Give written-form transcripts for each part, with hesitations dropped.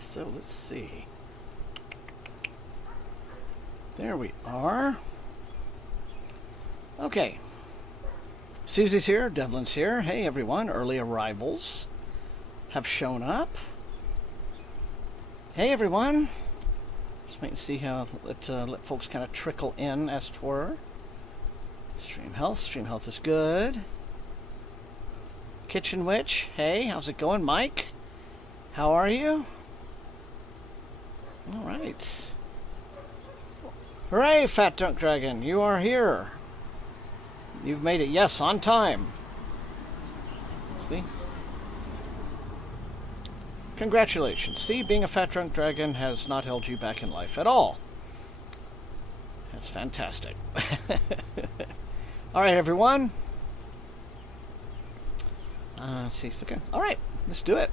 So let's see. There we are. Okay. Susie's here, Devlin's here. Hey everyone, early arrivals have shown up. Hey everyone. Just wait and see how, let folks kind of trickle in, as it were. Stream health is good. Kitchen Witch, hey, how's it going? Mike, how are you? Alright. Hooray, Fat Drunk Dragon, you are here. You've made it, yes, on time. See? Congratulations. See, being a Fat Drunk Dragon has not held you back in life at all. That's fantastic. Alright, everyone. Let's see if it's okay. Alright, let's do it.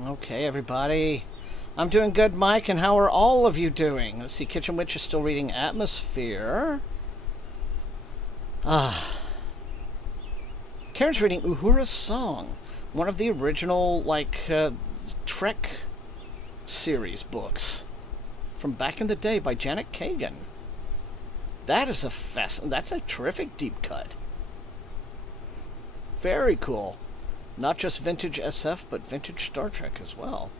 Okay, everybody. I'm doing good, Mike, and how are all of you doing? Let's see, Kitchen Witch is still reading Atmosphere. Karen's reading Uhura's Song, one of the original, Trek series books from back in the day by Janet Kagan. That is that's a terrific deep cut. Very cool. Not just vintage SF, but vintage Star Trek as well.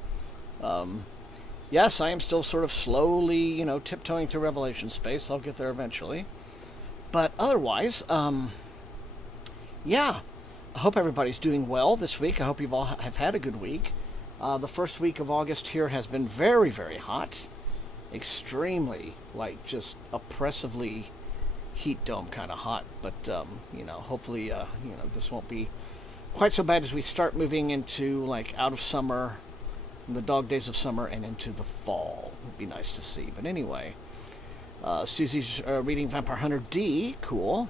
Yes, I am still sort of slowly, tiptoeing through Revelation space. I'll get there eventually. But otherwise, yeah. I hope everybody's doing well this week. I hope you've all have had a good week. The first week of August here has been very, very hot. Extremely, just oppressively heat dome kind of hot. But, hopefully, this won't be quite so bad as we start moving into, out of summer, the dog days of summer, and into the fall. It would be nice to see. But anyway, Susie's reading Vampire Hunter D. Cool.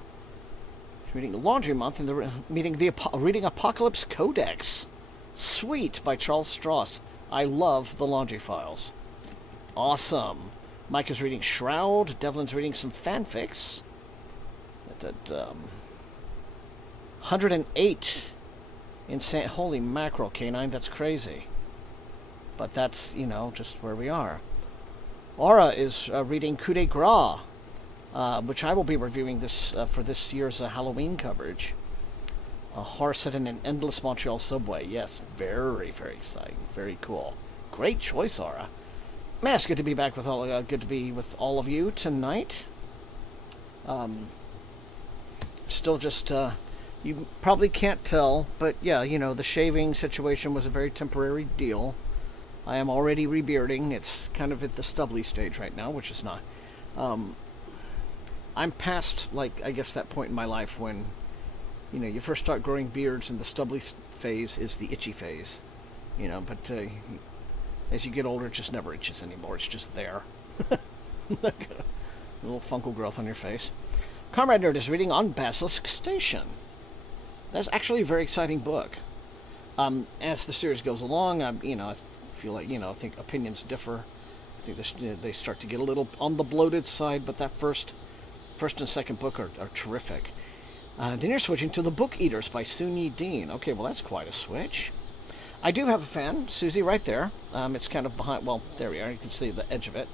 Reading the Laundry Month and reading Apocalypse Codex. Sweet, by Charles Stross. I love the Laundry Files. Awesome. Mike is reading Shroud. Devlin's reading some fanfics. 108. Insane. Holy mackerel, Canine. That's crazy. But that's, just where we are. Aura is reading Coup de Grace, which I will be reviewing this for this year's Halloween coverage. A horror set in an endless Montreal subway. Yes, very, very exciting. Very cool. Great choice, Aura. Man, it's good to be back with all of you tonight. Still just, you probably can't tell, but yeah, the shaving situation was a very temporary deal. I am already rebearding. It's kind of at the stubbly stage right now, which is not. I'm past, I guess that point in my life when, you first start growing beards and the stubbly phase is the itchy phase. But as you get older, it just never itches anymore. It's just there. Like a little fungal growth on your face. Comrade Nerd is reading On Basilisk Station. That's actually a very exciting book. As the series goes along, I feel like, I think opinions differ. I think they start to get a little on the bloated side, but that first and second book are terrific. Then you're switching to The Book Eaters by Sunyi Dean. Okay, well, that's quite a switch. I do have a fan, Susie, right there. It's kind of behind, well, there we are. You can see the edge of it.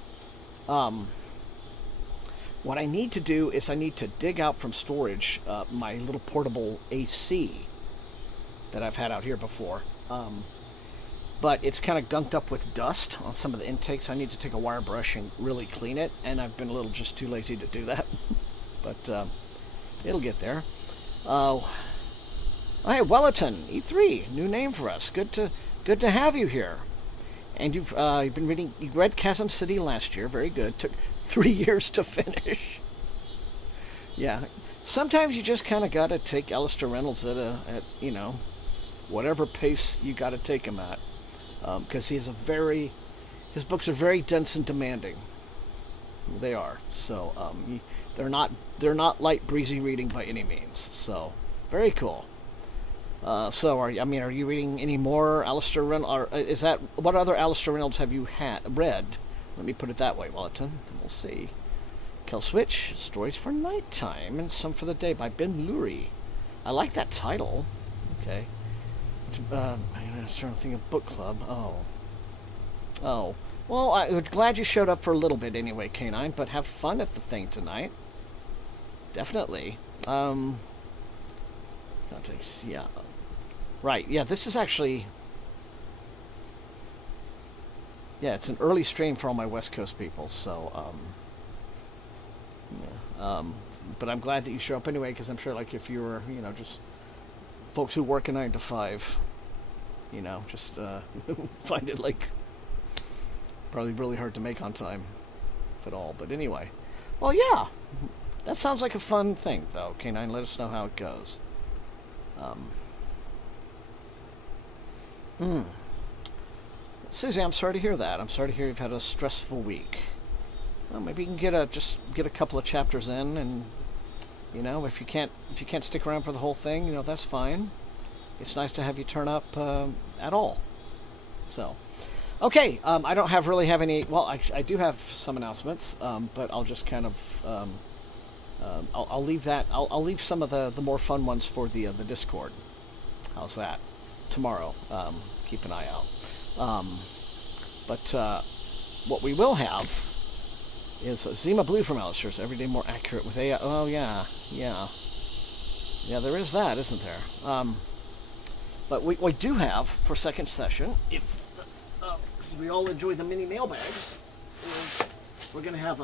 What I need to do is I need to dig out from storage my little portable AC that I've had out here before. But it's kind of gunked up with dust on some of the intakes. I need to take a wire brush and really clean it, and I've been a little just too lazy to do that. But it'll get there. Hey, Wellerton, E3, new name for us. Good to have you here. And you've been reading. You read Chasm City last year. Very good. Took 3 years to finish. Yeah. Sometimes you just kind of got to take Alistair Reynolds at whatever pace you got to take him at, because his books are very dense and demanding. They are. So they're not light breezy reading by any means. So very cool. So, are you reading any more Alistair Reynolds? Or is that what other Alistair Reynolds have you read? Let me put it that way, Wallerton, and we'll see. Kel Switch, Stories for Nighttime and Some for the Day by Ben Lurie. I like that title. Okay. I'm trying to think of book club. Oh. Well, I'm glad you showed up for a little bit anyway, Canine, but have fun at the thing tonight. Definitely. Context, yeah. Right, yeah, this is actually... Yeah, it's an early stream for all my West Coast people, so, but I'm glad that you show up anyway, because I'm sure, like, if you were, just folks who work a 9 to 5, just find it, like, probably really hard to make on time, if at all. But anyway, well, yeah, that sounds like a fun thing, though. K9, let us know how it goes. Susie, I'm sorry to hear that. I'm sorry to hear you've had a stressful week. Well, maybe you can get a couple of chapters in, and if you can't stick around for the whole thing, that's fine. It's nice to have you turn up at all. So, okay, I don't really have any. Well, I do have some announcements, but I'll just kind of I'll leave that. I'll leave some of the more fun ones for the Discord. How's that? Tomorrow. Keep an eye out. But what we will have is Zima Blue from Alistair's Every Day More Accurate with AI. Oh, yeah, there is that, isn't there? But we do have, for second session, if we all enjoy the mini mailbags, we're going to have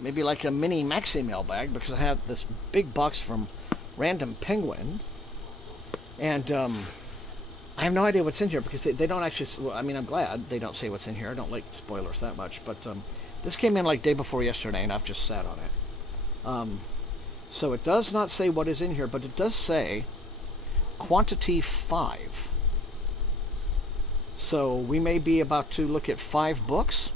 maybe like a mini maxi mailbag, because I have this big box from Random Penguin, and I have no idea what's in here, because they don't actually... Well, I mean, I'm glad they don't say what's in here. I don't like spoilers that much. But this came in like day before yesterday, and I've just sat on it. So it does not say what is in here, but it does say quantity 5. So we may be about to look at 5 books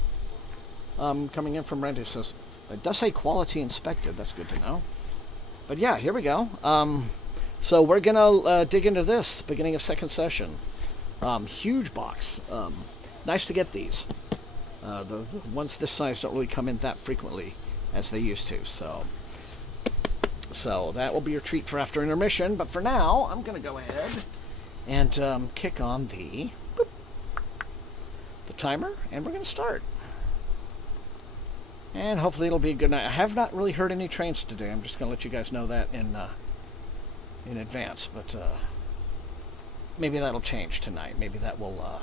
coming in from Randy. Says it does say quality inspected. That's good to know. But yeah, here we go. So we're going to dig into this, beginning of second session. Huge box. Nice to get these. The ones this size don't really come in that frequently as they used to. So that will be your treat for after intermission. But for now, I'm going to go ahead and kick on the timer, and we're going to start. And hopefully it'll be a good night. I have not really heard any trains today. I'm just going to let you guys know that in advance, but maybe that'll change tonight. Maybe that will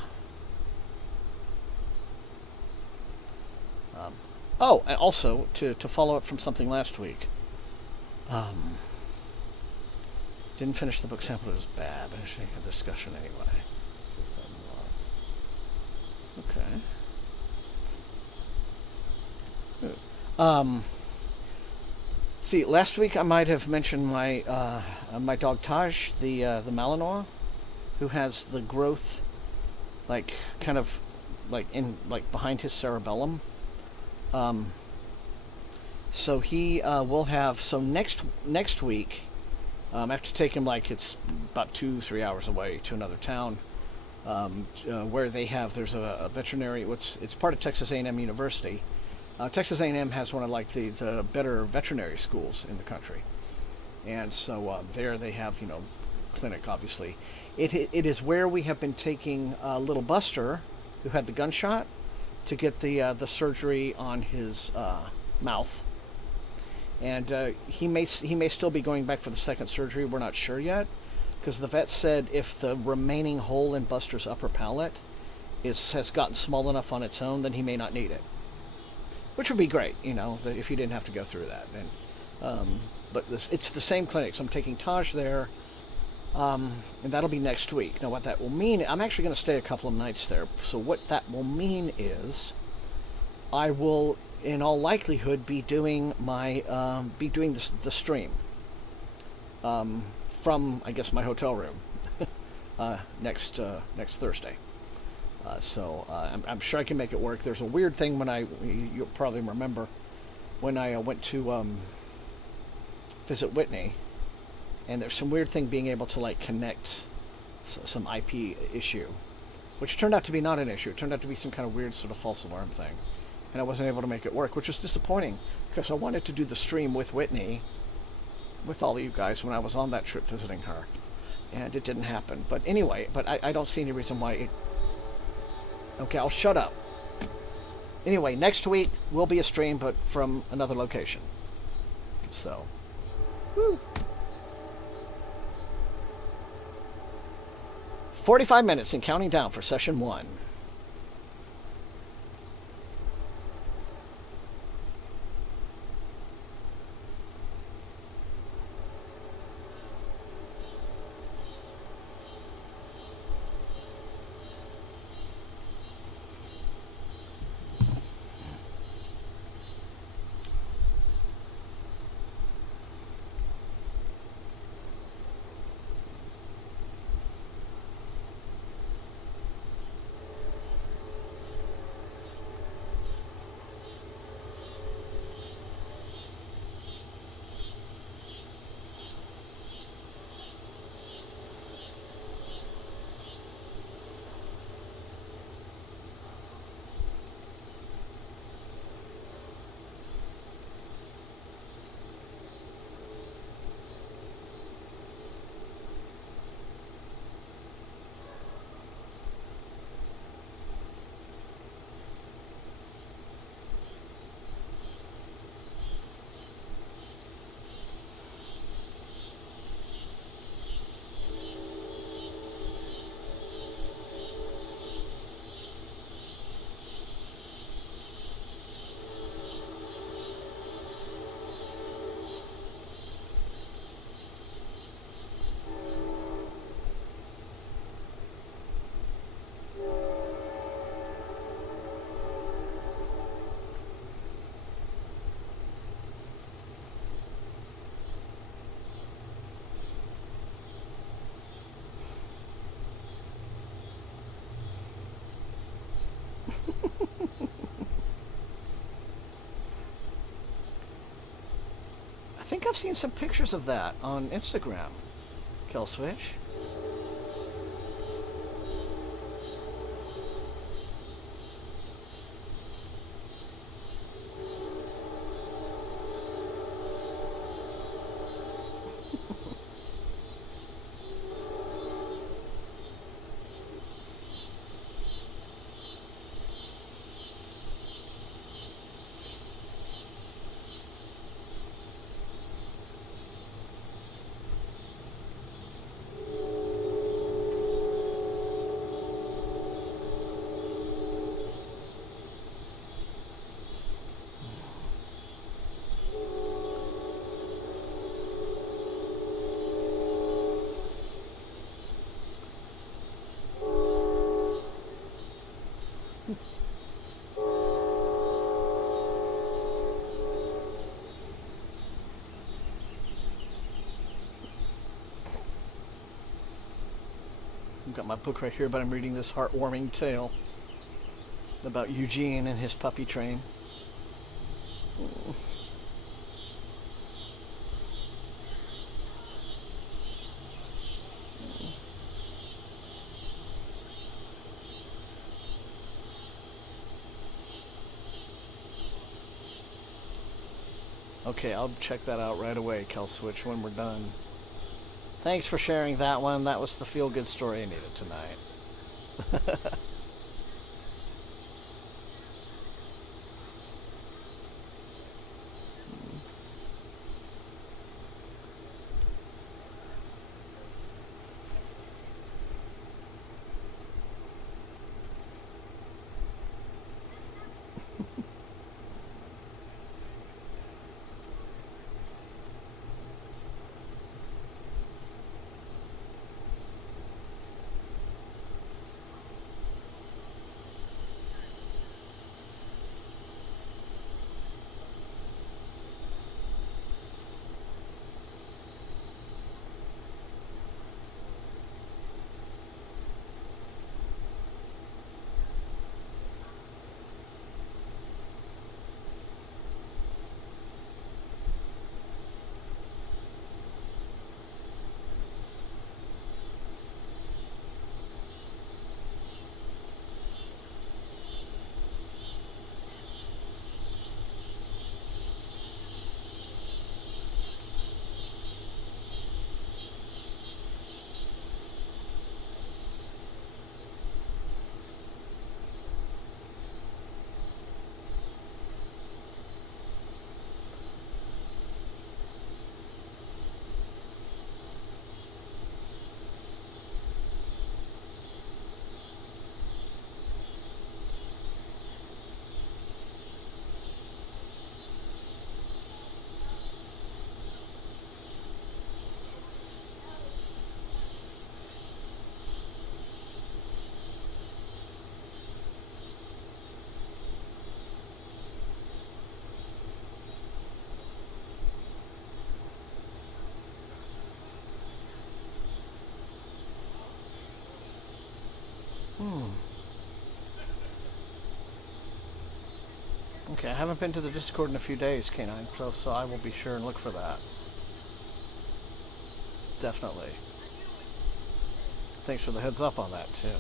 oh, and also to follow up from something last week, didn't finish the book sample. It was bad, but I should make a discussion anyway. Okay. See, last week I might have mentioned my my dog Taj, the Malinois, who has the growth, like kind of like behind his cerebellum. So he will have next week. I have to take him, like, it's about 2-3 hours away to another town, where there's a veterinary. It's part of Texas A&M University. Texas A&M has one of the better veterinary schools in the country, and so there they have clinic. Obviously, it is where we have been taking little Buster, who had the gunshot, to get the surgery on his mouth, and he may still be going back for the second surgery. We're not sure yet, because the vet said if the remaining hole in Buster's upper palate has gotten small enough on its own, then he may not need it. Which would be great, if you didn't have to go through that. And, but it's the same clinic, so I'm taking Taj there, and that'll be next week. Now, what that will mean, I'm actually going to stay a couple of nights there. So what that will mean is, I will, in all likelihood, be doing the stream from, I guess, my hotel room next Thursday. So I'm sure I can make it work. There's a weird thing you'll probably remember, when I went to visit Whitney, and there's some weird thing being able to like connect some IP issue, which turned out to be not an issue. It turned out to be some kind of weird sort of false alarm thing, and I wasn't able to make it work, which was disappointing because I wanted to do the stream with Whitney, with all of you guys when I was on that trip visiting her, and it didn't happen. But anyway, I don't see any reason why it... Okay, I'll shut up. Anyway, next week will be a stream, but from another location. So, woo. 45 minutes and counting down for session 1. I think I've seen some pictures of that on Instagram, Killswitch. I've got my book right here, but I'm reading this heartwarming tale about Eugene and his puppy train. Okay, I'll check that out right away, Killswitch, when we're done. Thanks for sharing that one. That was the feel-good story I needed tonight. haven't been to the Discord in a few days, Canine, so I will be sure and look for that. Definitely. Thanks for the heads up on that, too.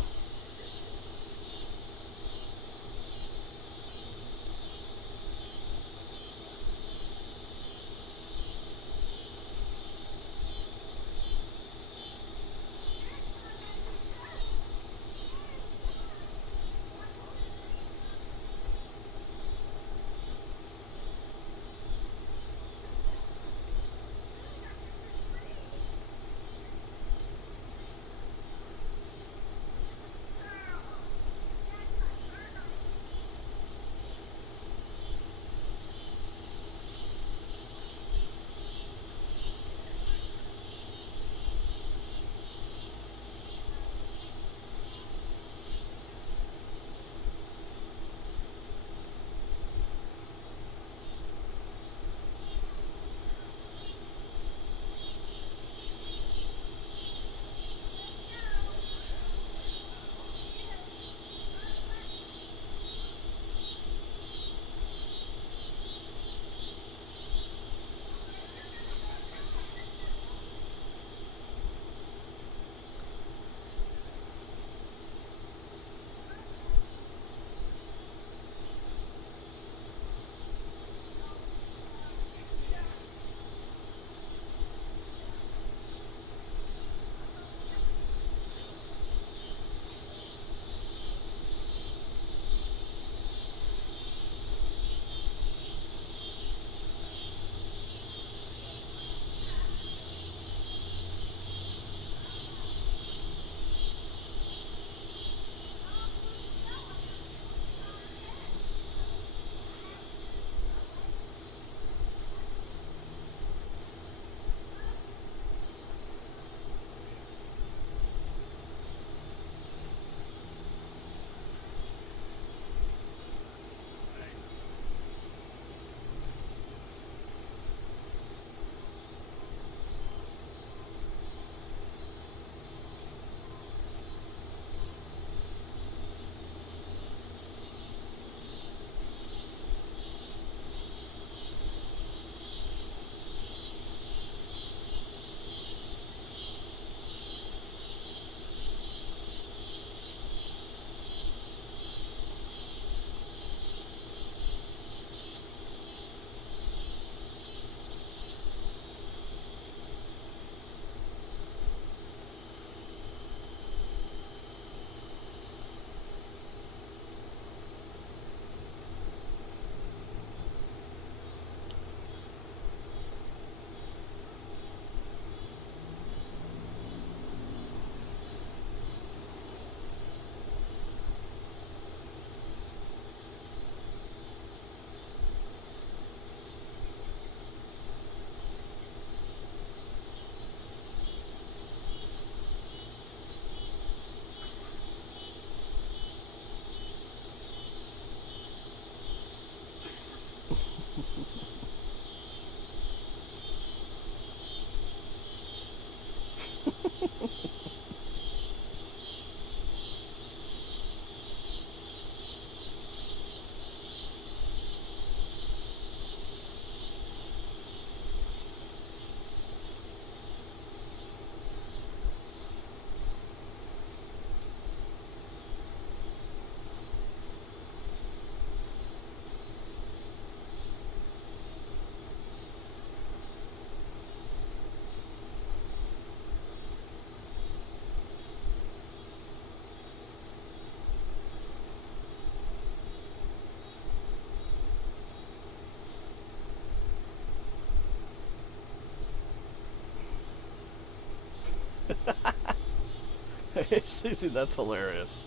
Susie, that's hilarious.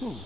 Hmm.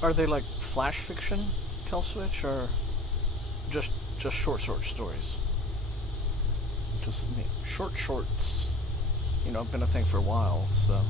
Are they like flash fiction, Kill Switch, or just short stories? Because I mean, shorts, have been a thing for a while. So.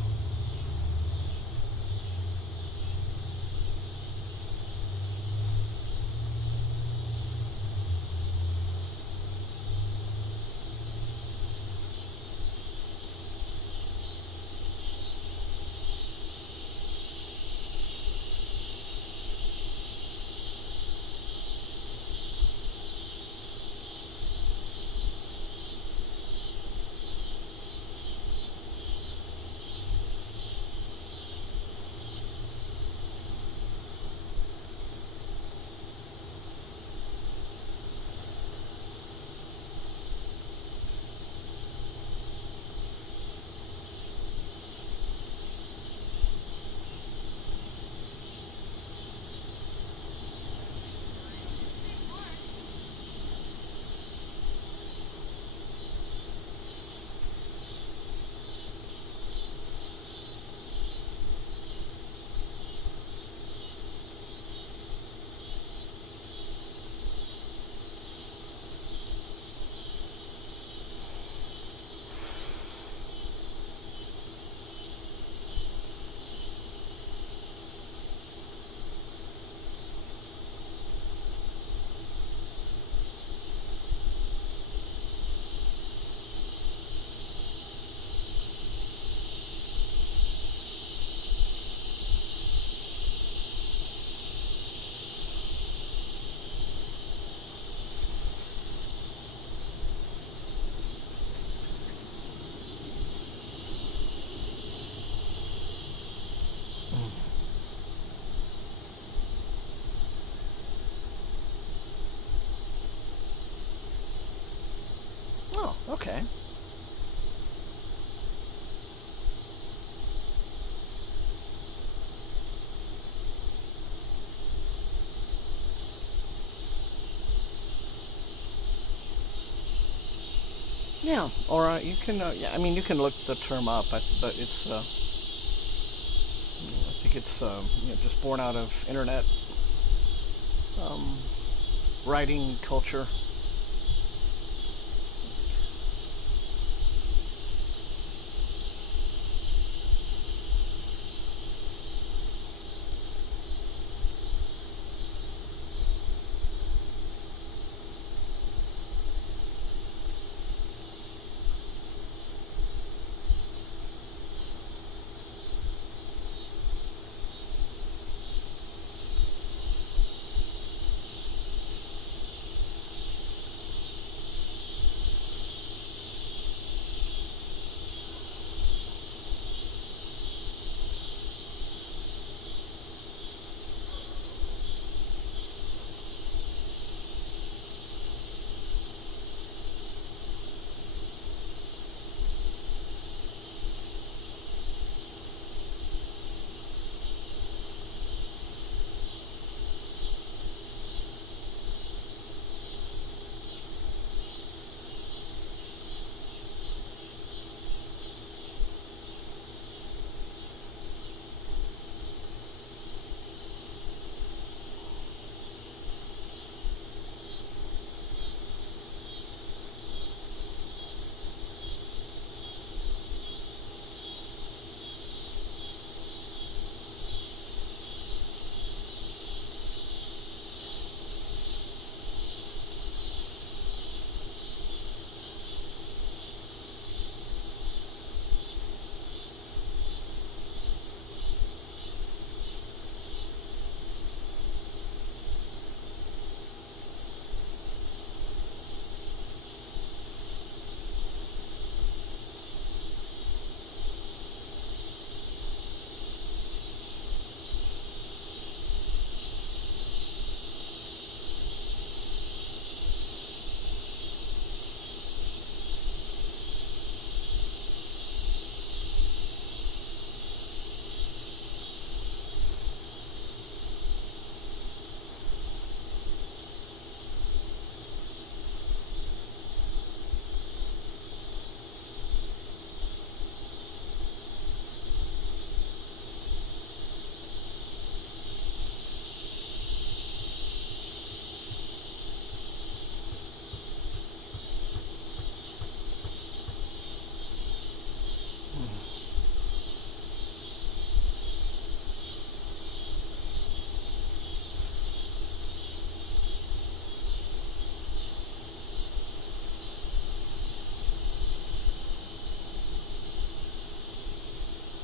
Oh, okay. Yeah, or you can, yeah, I mean, you can look the term up, but it's, I think it's, just born out of internet um, writing culture.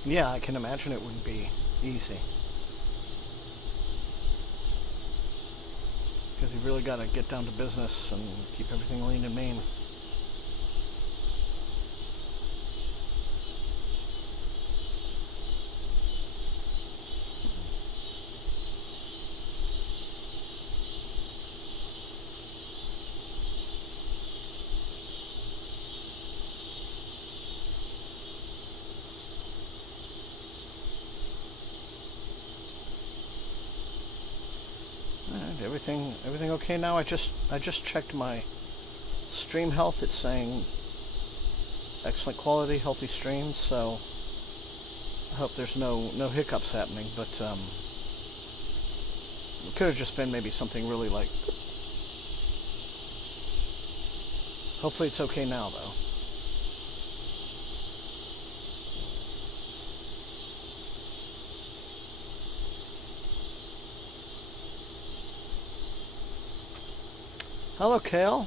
Yeah, I can imagine it wouldn't be easy. Because you've really got to get down to business and keep everything lean and mean. Everything okay now? I just checked my stream health. It's saying excellent quality, healthy stream, so I hope there's no hiccups happening, but it could have just been maybe something really like... Hopefully it's okay now, though. Hello, Kale.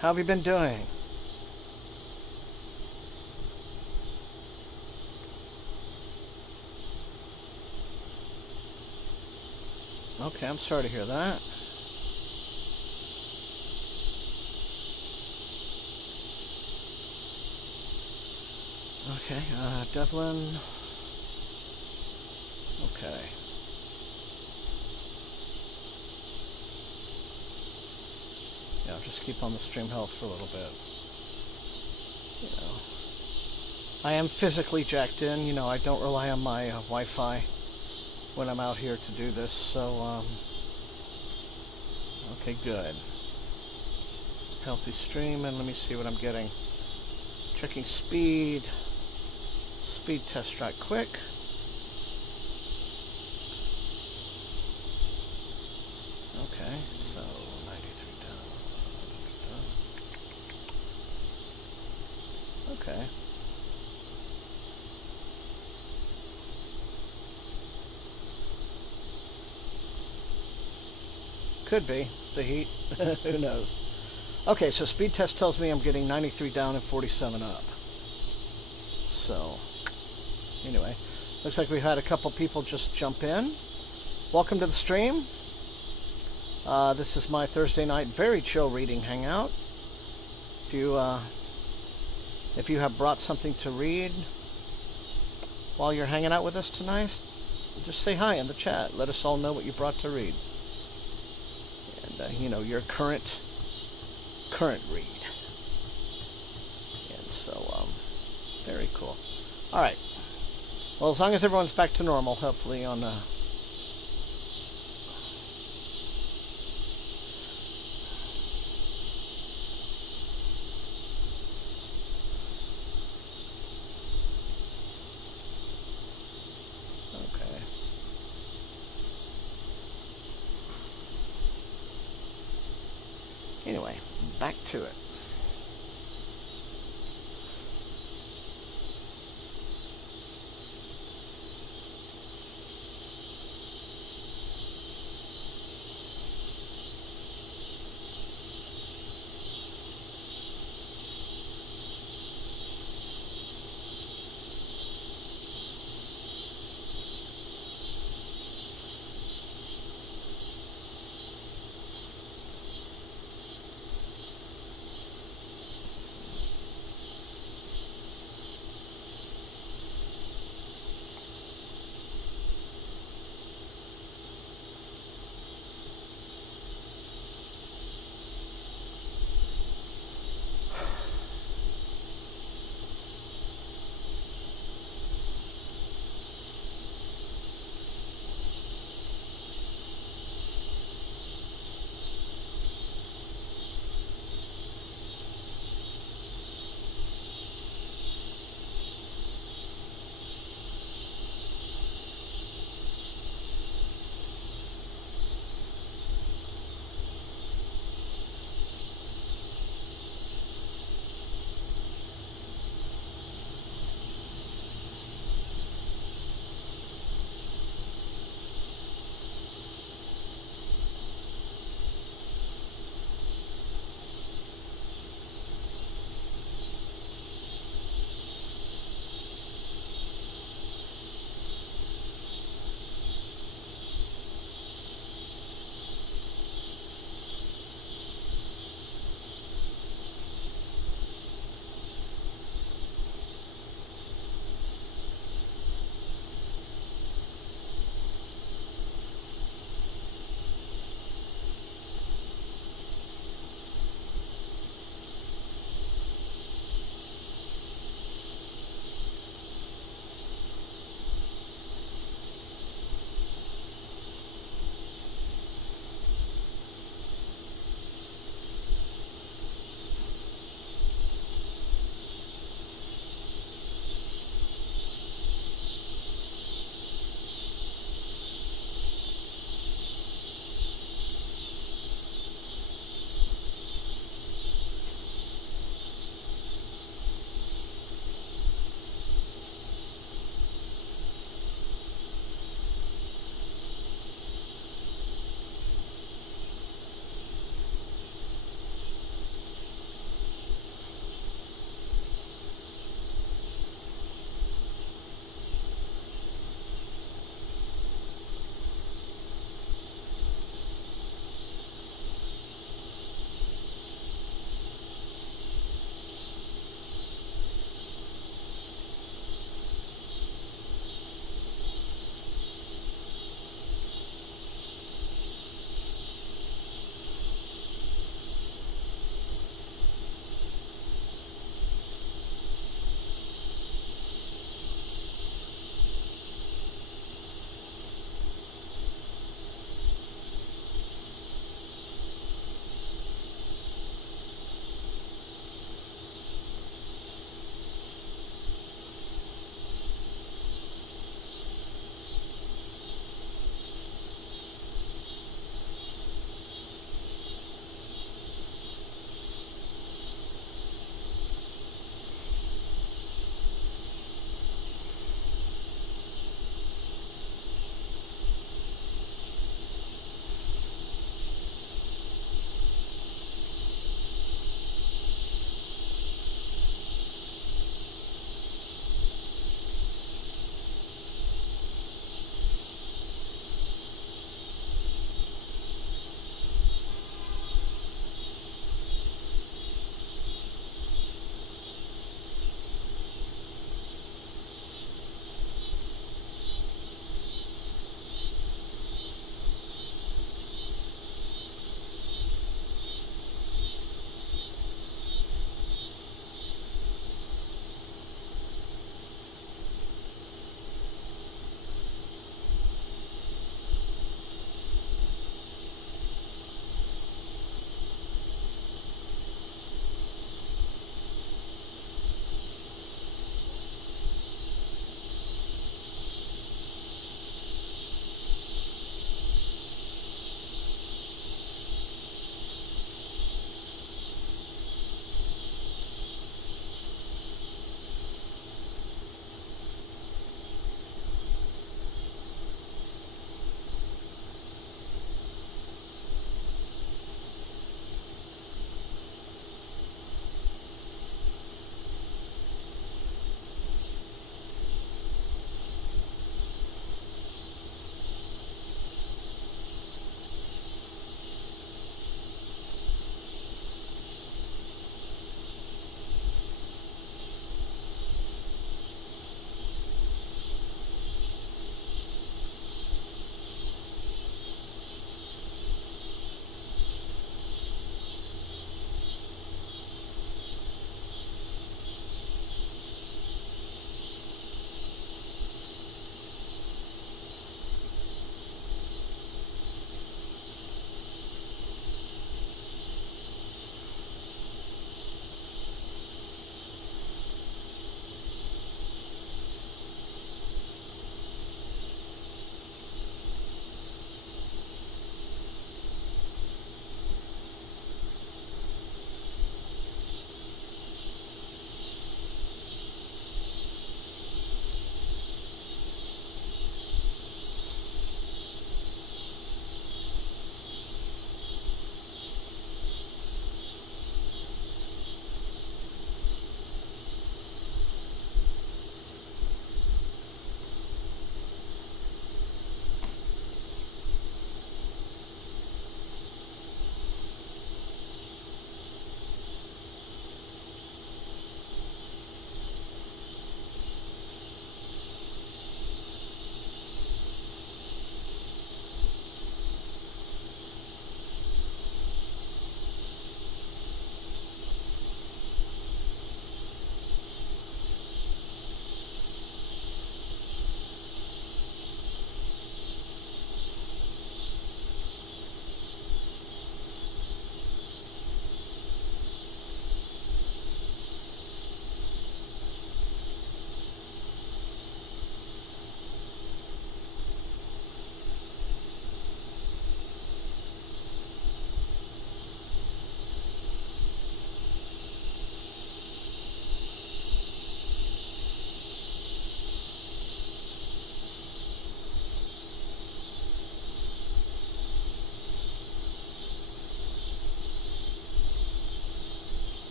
How have you been doing? Okay, I'm sorry to hear that. Okay, Devlin. Okay. Yeah, just keep on the stream health for a little bit. You know, I am physically jacked in. You know, I don't rely on my Wi-Fi when I'm out here to do this. So, okay, good. Healthy stream, and let me see what I'm getting. Checking speed. Speed test right quick. Okay, so 93 down. Okay. Could be the heat. Who knows? Okay, so speed test tells me I'm getting 93 down and 47 up. So, anyway, looks like we've had a couple people just jump in. Welcome to the stream. This is my Thursday night very chill reading hangout. If you have brought something to read while you're hanging out with us tonight, just say hi in the chat. Let us all know what you brought to read. And, you know, your current read. And so, very cool. All right. Well, as long as everyone's back to normal, hopefully on... Anyway, back to it.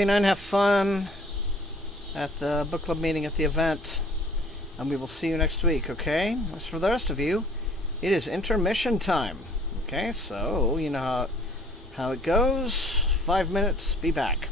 K9, have fun at the book club meeting at the event. And we will see you next week, okay? As for the rest of you, it is intermission time. Okay, so you know how it goes. 5 minutes, be back.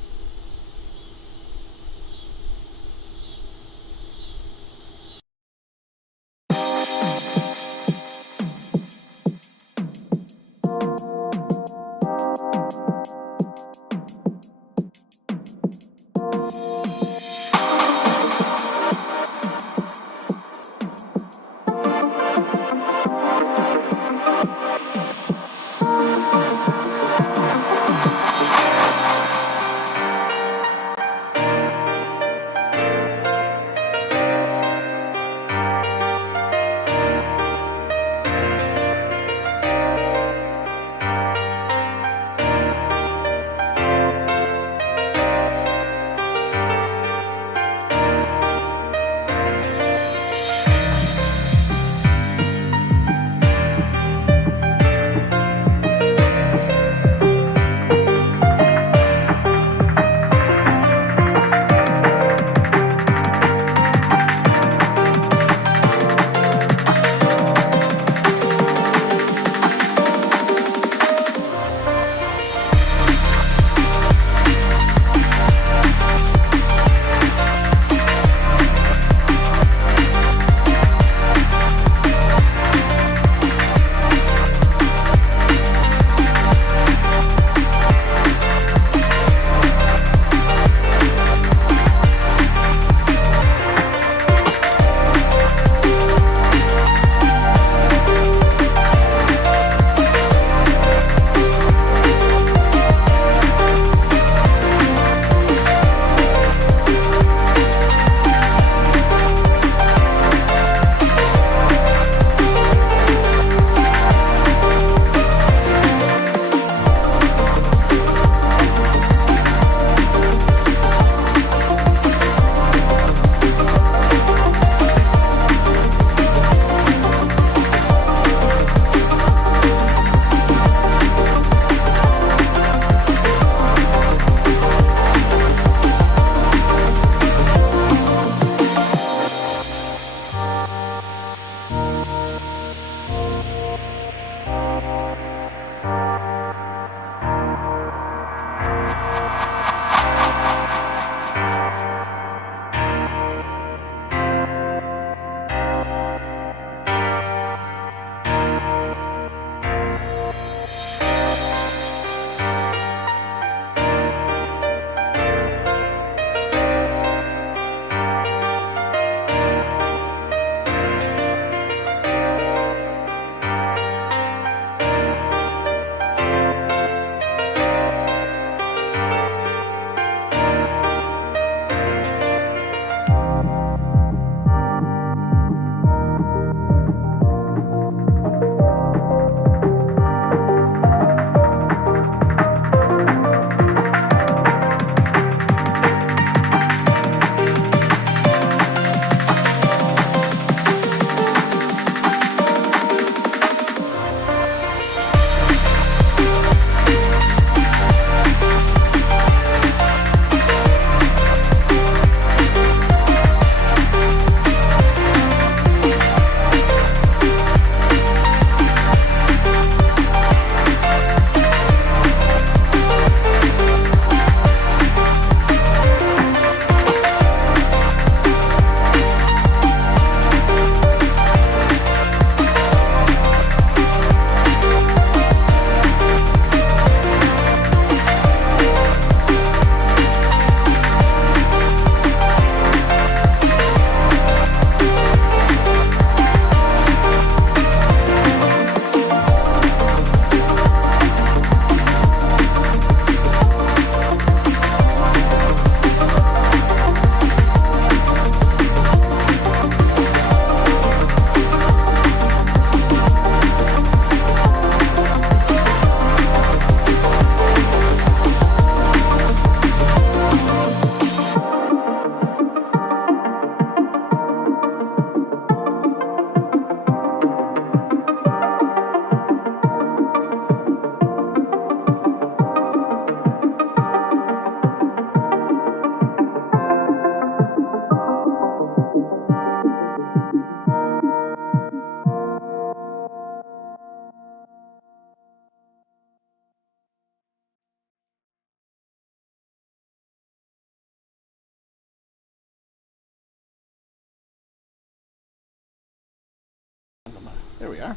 There we are.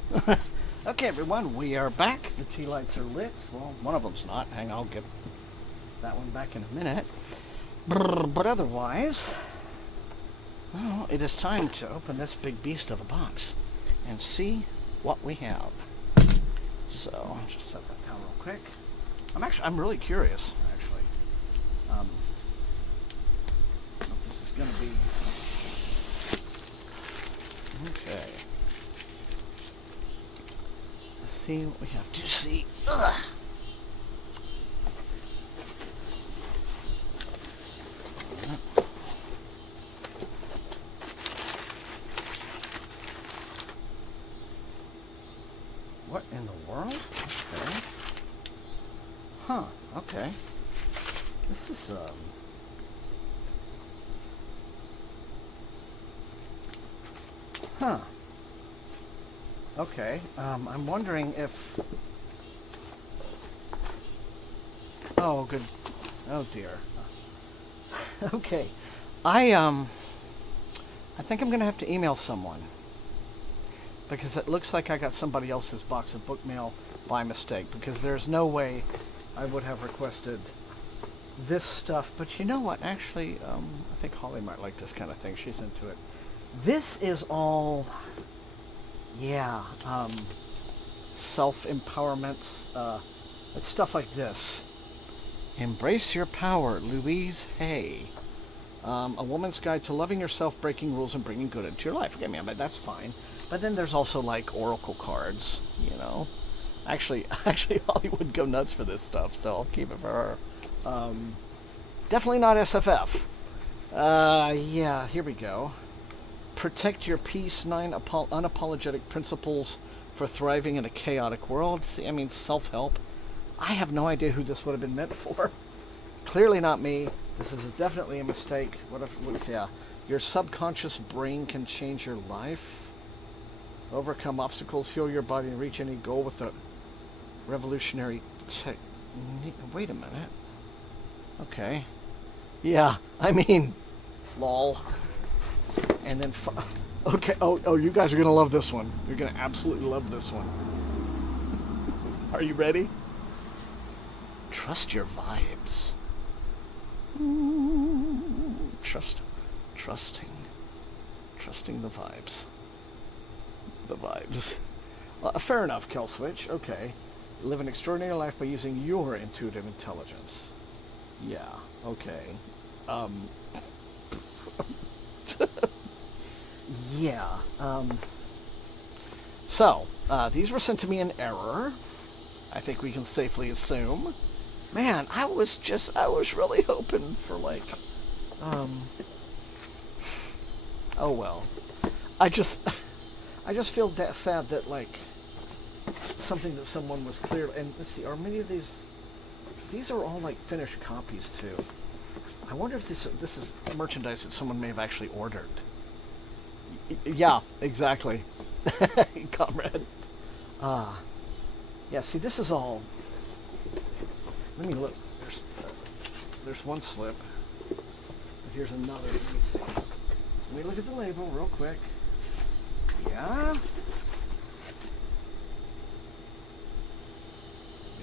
Okay, everyone, we are back. The tea lights are lit. Well, one of them's not. Hang on, I'll get that one back in a minute. But otherwise, well, it is time to open this big beast of a box and see what we have. So, I'll just set that down real quick. I'm really curious, actually. What this is going to be. Okay. Let's see what we have to see. Ugh. What in the world? Okay. Huh, okay. This is, Huh. Okay, I'm wondering if... Oh, good. Oh, dear. Okay. I think I'm going to have to email someone. Because it looks like I got somebody else's box of book mail by mistake. Because there's no way I would have requested this stuff. But you know what? Actually, I think Holly might like this kind of thing. She's into it. This is all... Yeah, self-empowerment. It's stuff like this. Embrace your power, Louise Hay. A woman's guide to loving yourself, breaking rules, and bringing good into your life. Okay, man, but that's fine. But then there's also, like, oracle cards, you know. Actually, Holly would go nuts for this stuff, so I'll keep it for her. Definitely not SFF. Yeah, here we go. Protect your peace, 9 unapologetic principles for thriving in a chaotic world. See, I mean, self-help. I have no idea who this would have been meant for. Clearly not me. This is definitely a mistake. Yeah. Your subconscious brain can change your life. Overcome obstacles, heal your body, and reach any goal with a revolutionary technique. Wait a minute. Okay. Yeah, I mean, lol. And then, okay, oh, you guys are going to love this one. You're going to absolutely love this one. Are you ready? Trust your vibes. Ooh, trusting the vibes. The vibes. Fair enough, Kelswitch. Okay. Live an extraordinary life by using your intuitive intelligence. Yeah, okay. Yeah. So, these were sent to me in error. I think we can safely assume. Man, I was really hoping for, like, oh well. I just feel that sad that, like, something that someone was clear, and let's see, are many of these are all, like, finished copies, too. I wonder if this is merchandise that someone may have actually ordered. Yeah, exactly. Comrade. Yeah, see, this is all... Let me look. There's one slip. But here's another. Let me see. Let me look at the label real quick. Yeah.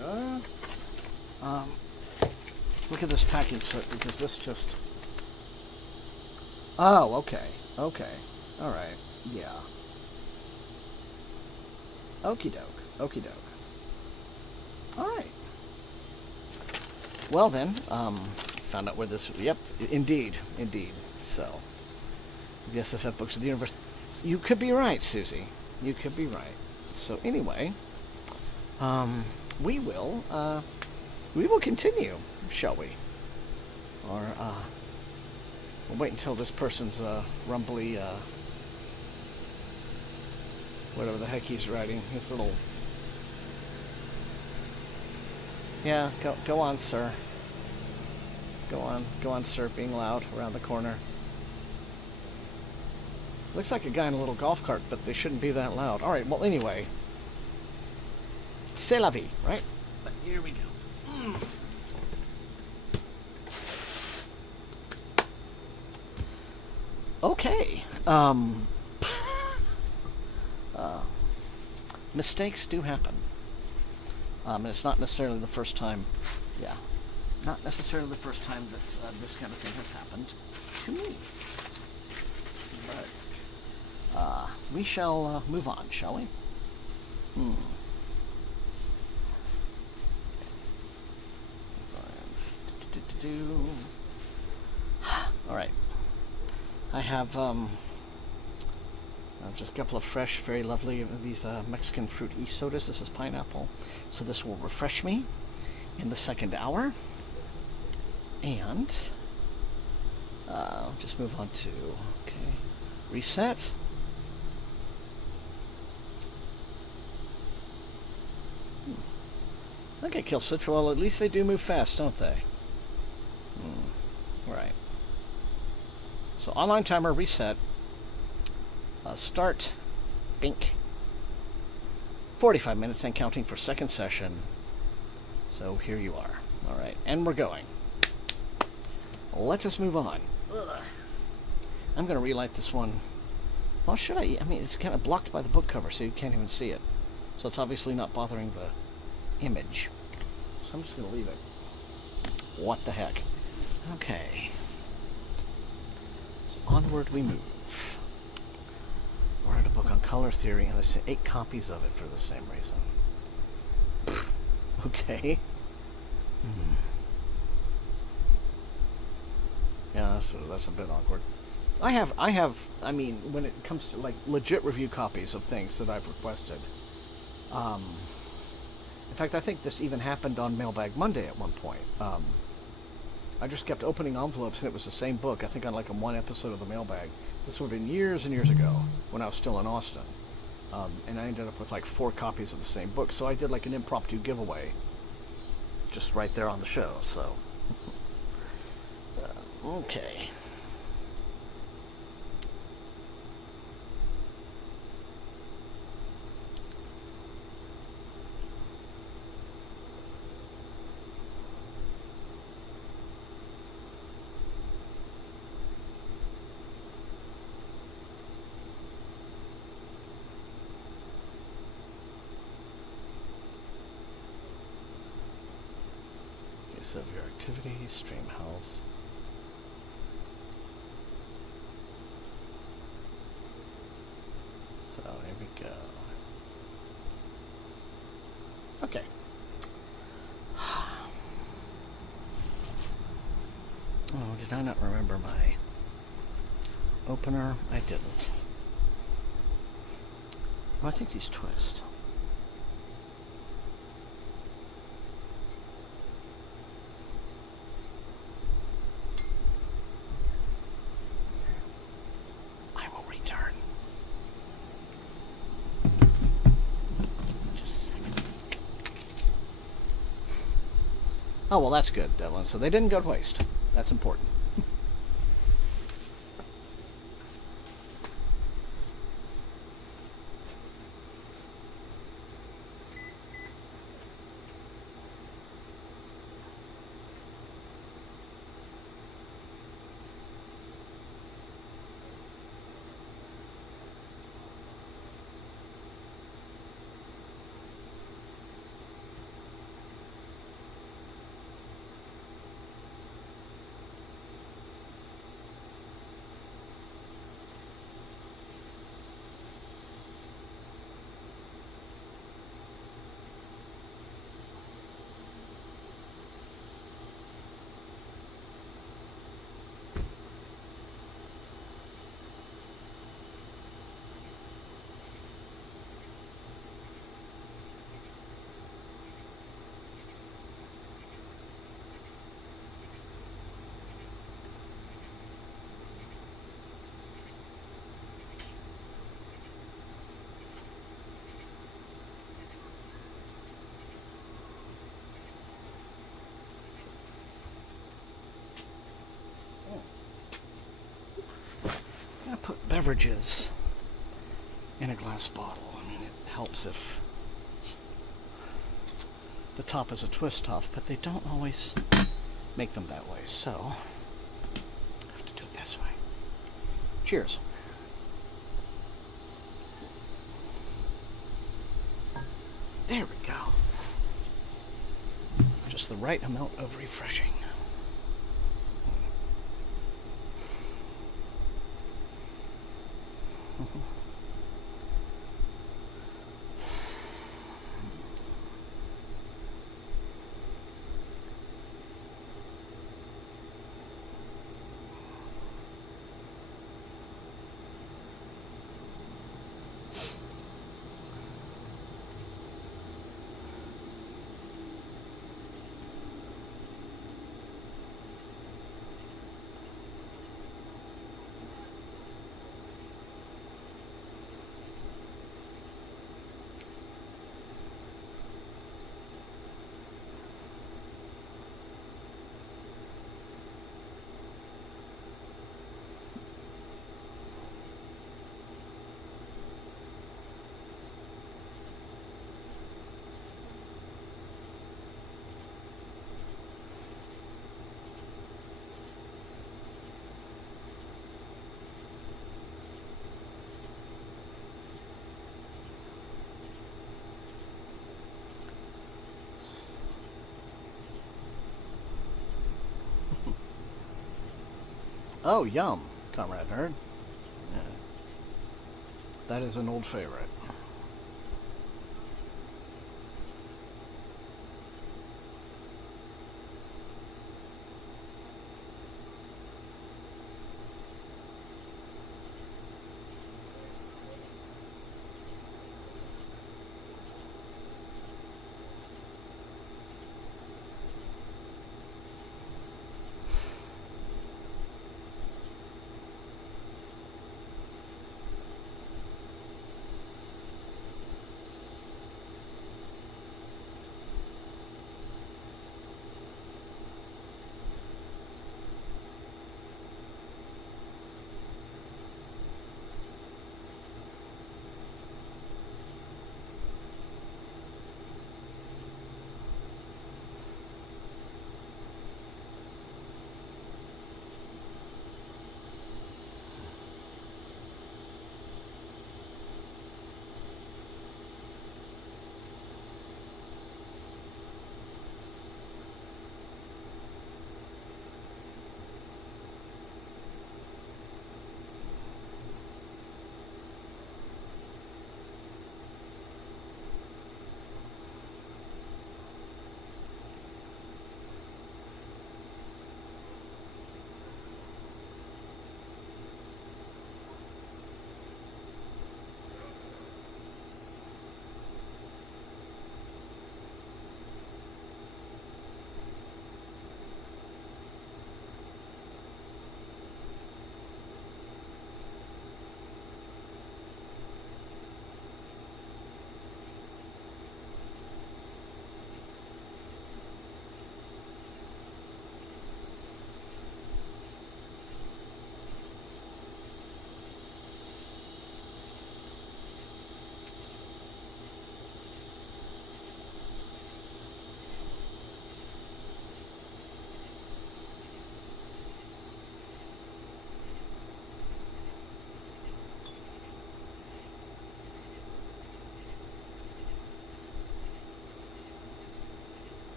Yeah. Look at this packing slip, because this just... Oh, okay. Okay. Alright. Yeah. Okie doke. Okie doke. Alright. Well then, found out where this... Yep, indeed. So, the SFF Books of the Universe. You could be right, Susie. You could be right. So anyway, we will continue, shall we? Or, we'll wait until this person's, rumbly, whatever the heck he's writing, his little... Yeah, go on, sir. Go on, sir, being loud around the corner. Looks like a guy in a little golf cart, but they shouldn't be that loud. Alright, well, anyway. C'est la vie, right? But here we go. Okay. mistakes do happen. And it's not necessarily the first time, yeah, not necessarily the first time that this kind of thing has happened to me. But we shall move on, shall we? All right. I have just a couple of fresh, very lovely these Mexican fruit e-sodas. This is pineapple, so this will refresh me in the second hour. And just move on to reset. Okay, Kill Switch. Well, at least they do move fast, don't they? Right. So online timer reset. Start. Bink. 45 minutes and counting for second session. So here you are. All right, and we're going. Let us move on. Ugh. I'm going to relight this one. Well, should I? I mean, it's kind of blocked by the book cover, so you can't even see it. So it's obviously not bothering the image. So I'm just going to leave it. What the heck? Okay. So onward we move. Ordered a book on color theory, and there's 8 copies of it for the same reason. Okay. Yeah, so that's a bit awkward. I mean, when it comes to, like, legit review copies of things that I've requested. In fact, I think this even happened on Mailbag Monday at one point. I just kept opening envelopes, and it was the same book. I think on, like, one episode of the Mailbag. This would have been years and years ago, when I was still in Austin. And I ended up with, like, 4 copies of the same book. So I did, like, an impromptu giveaway. Just right there on the show, so... okay. Of your activity, stream health. So here we go. Okay. Oh, did I not remember my opener? I didn't. Oh, I think these twist. Oh, well, that's good, Devlin. So they didn't go to waste. That's important. Put beverages in a glass bottle. I mean, it helps if the top is a twist top, but they don't always make them that way, so I have to do it this way. Cheers. There we go. Just the right amount of refreshing. Oh, yum, Comrade Nerd. Yeah. That is an old favorite.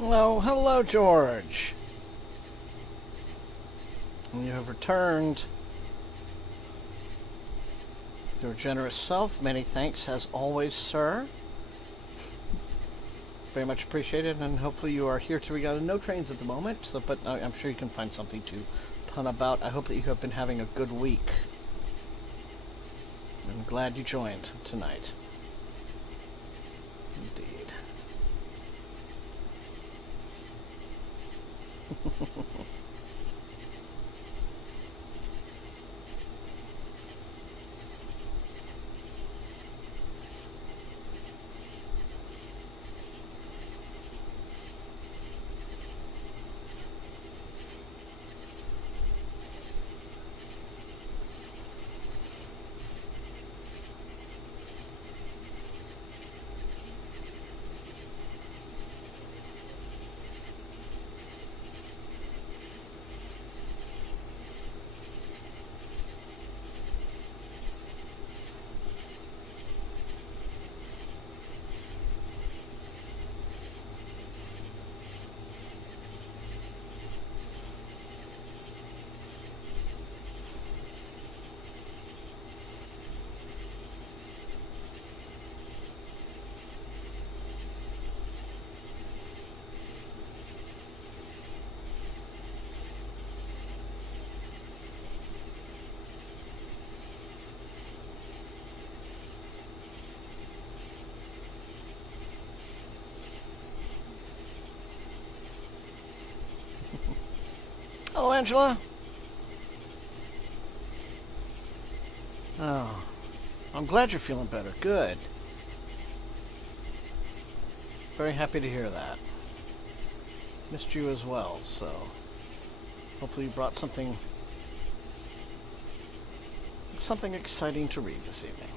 Oh, hello, George. And you have returned. Your generous self. Many thanks, as always, sir. Very much appreciated, and hopefully you are here to regard. No trains at the moment, so, but I'm sure you can find something to pun about. I hope that you have been having a good week. I'm glad you joined tonight. Indeed. Hello, Angela. Oh, I'm glad you're feeling better. Good. Very happy to hear that. Missed you as well, so hopefully you brought something exciting to read this evening.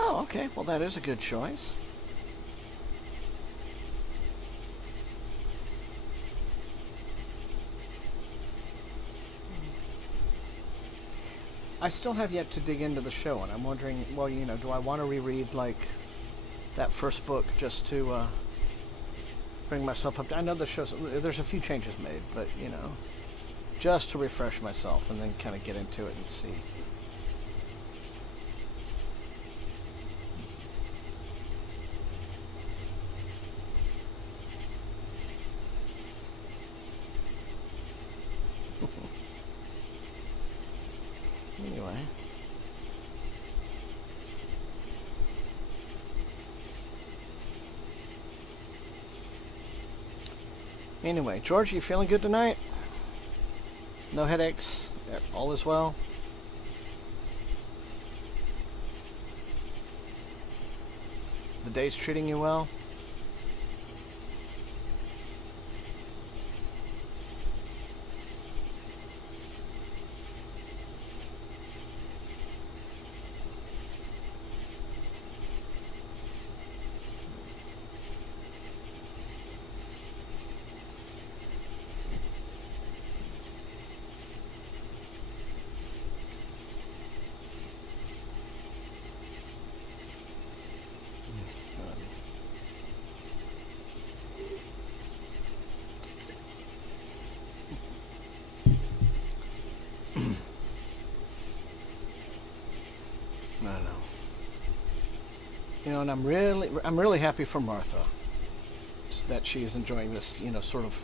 Oh, okay. Well, that is a good choice. I still have yet to dig into the show, and I'm wondering, well, you know, do I want to reread, like, that first book just to bring myself up? I know the show's, there's a few changes made, but, you know, just to refresh myself and then kind of get into it and see. Anyway. Anyway, George, you feeling good tonight? No headaches? All is well? The day's treating you well? I know. You know, and I'm really happy for Martha that she is enjoying this, you know, sort of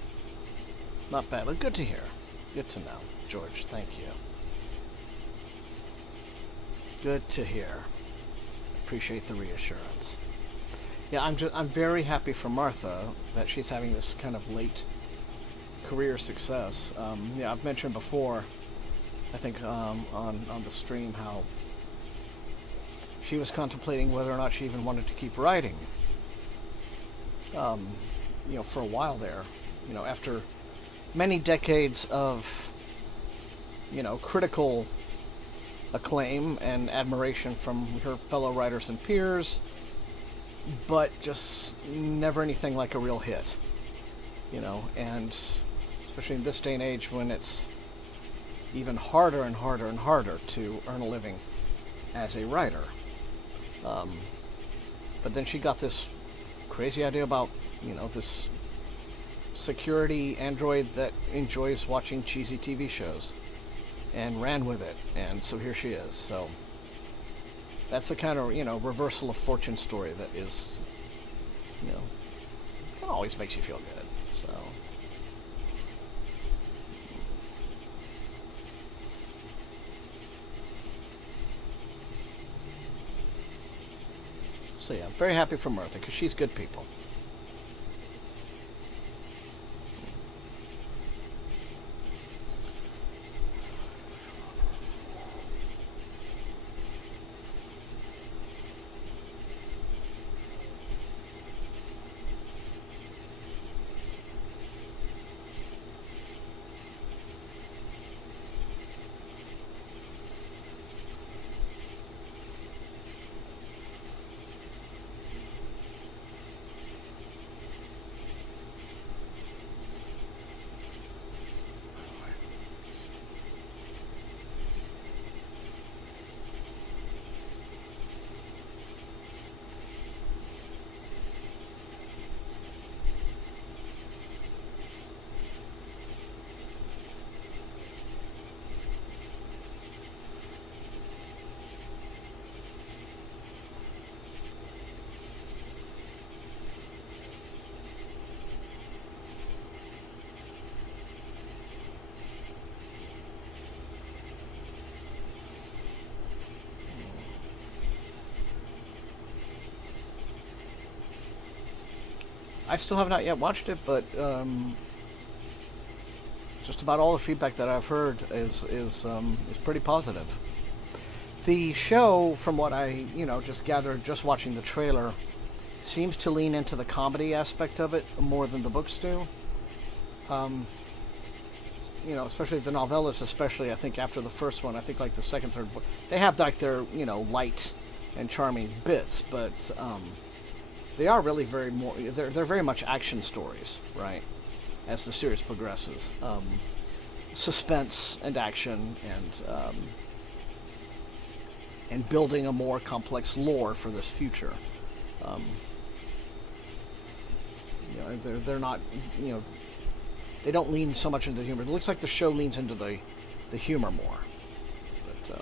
not bad, but good to hear. Good to know. George, thank you. Good to hear. Appreciate the reassurance. Yeah, I'm very happy for Martha that she's having this kind of late career success. Yeah, I've mentioned before, I think on the stream, how she was contemplating whether or not she even wanted to keep writing. You know, for a while there, you know, after many decades of, you know, critical acclaim and admiration from her fellow writers and peers, but just never anything like a real hit, you know, and especially in this day and age when it's even harder and harder and harder to earn a living as a writer. But then she got this crazy idea about, you know, this security android that enjoys watching cheesy TV shows, and ran with it, and so here she is. So that's the kind of, you know, reversal of fortune story that is, you know, it always makes you feel good. So yeah, I'm very happy for Martha because she's good people. I still have not yet watched it, but just about all the feedback that I've heard is pretty positive. The show, from what I, you know, just gathered just watching the trailer, seems to lean into the comedy aspect of it more than the books do. You know, especially the novellas, especially I think after the first one, I think like the second, third book, they have like their, you know, light and charming bits, but they are really they're very much action stories, right? As the series progresses, suspense and action and building a more complex lore for this future. You know, they're not, you know, they don't lean so much into the humor. It looks like the show leans into the humor more, but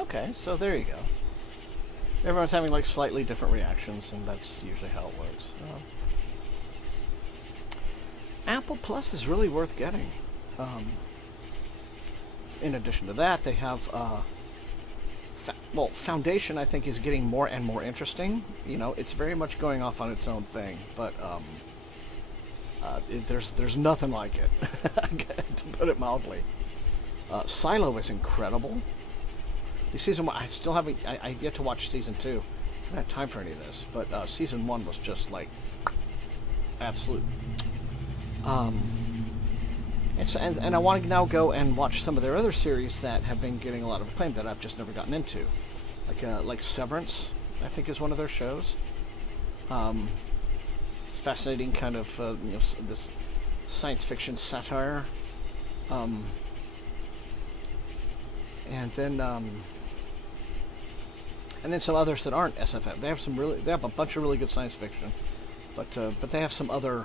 Okay, so there you go. Everyone's having like slightly different reactions, and that's usually how it works. Apple Plus is really worth getting. In addition to that, they have Foundation. I think is getting more and more interesting. You know, it's very much going off on its own thing, but there's nothing like it, to put it mildly. Silo is incredible. The season 1, I still haven't. I've yet to watch season 2. I haven't had time for any of this, but season 1 was just like absolute. And I want to now go and watch some of their other series that have been getting a lot of acclaim that I've just never gotten into, like Severance, I think is one of their shows. It's fascinating, kind of this science fiction satire, and then some others that aren't SFF. They have a bunch of really good science fiction, but they have some other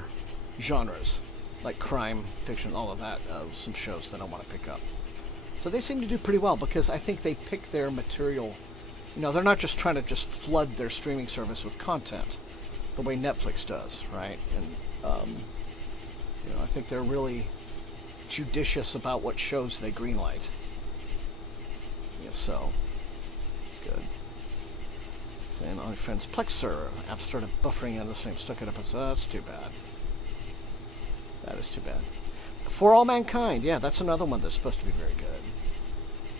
genres, like crime fiction, all of that, some shows that I want to pick up. So they seem to do pretty well, because I think they pick their material. You know, they're not just trying to just flood their streaming service with content, the way Netflix does, right? And I think they're really judicious about what shows they greenlight. Yeah, so it's good. Saying on friends, Plexer app started buffering in the same stuck it up. That's too bad. That is too bad. For All Mankind, yeah, that's another one that's supposed to be very good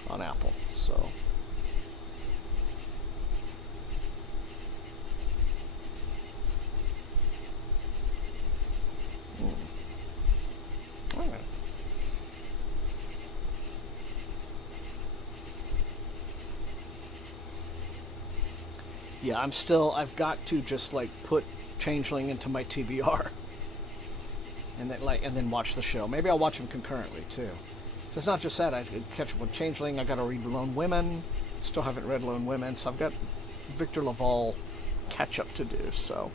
on Apple. So. All right. Yeah, I've got to just like put Changeling into my TBR. And then watch the show. Maybe I'll watch them concurrently too. So it's not just that. I could catch up with Changeling. I got to read Lone Women. Still haven't read Lone Women, so I've got Victor Laval catch up to do. So,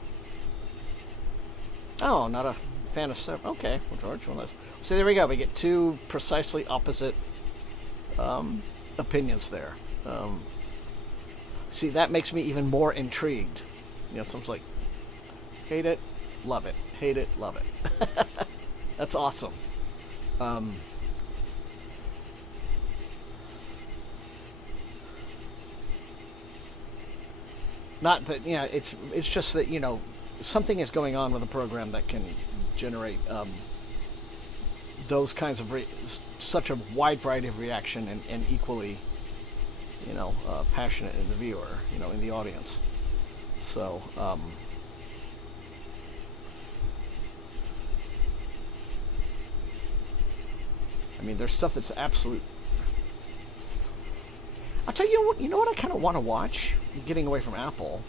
not a fan of Seven. Okay, well, George, so there we go. We get two precisely opposite opinions there. See, that makes me even more intrigued. So it's like, hate it, love it. Hate it, love it. That's awesome. Not that, it's just that, something is going on with a program that can generate those kinds of such a wide variety of reaction and equally, passionate in the viewer, in the audience. So, I mean, there's stuff that's absolute. I'll tell you what. You know what I kind of want to watch, getting away from Apple,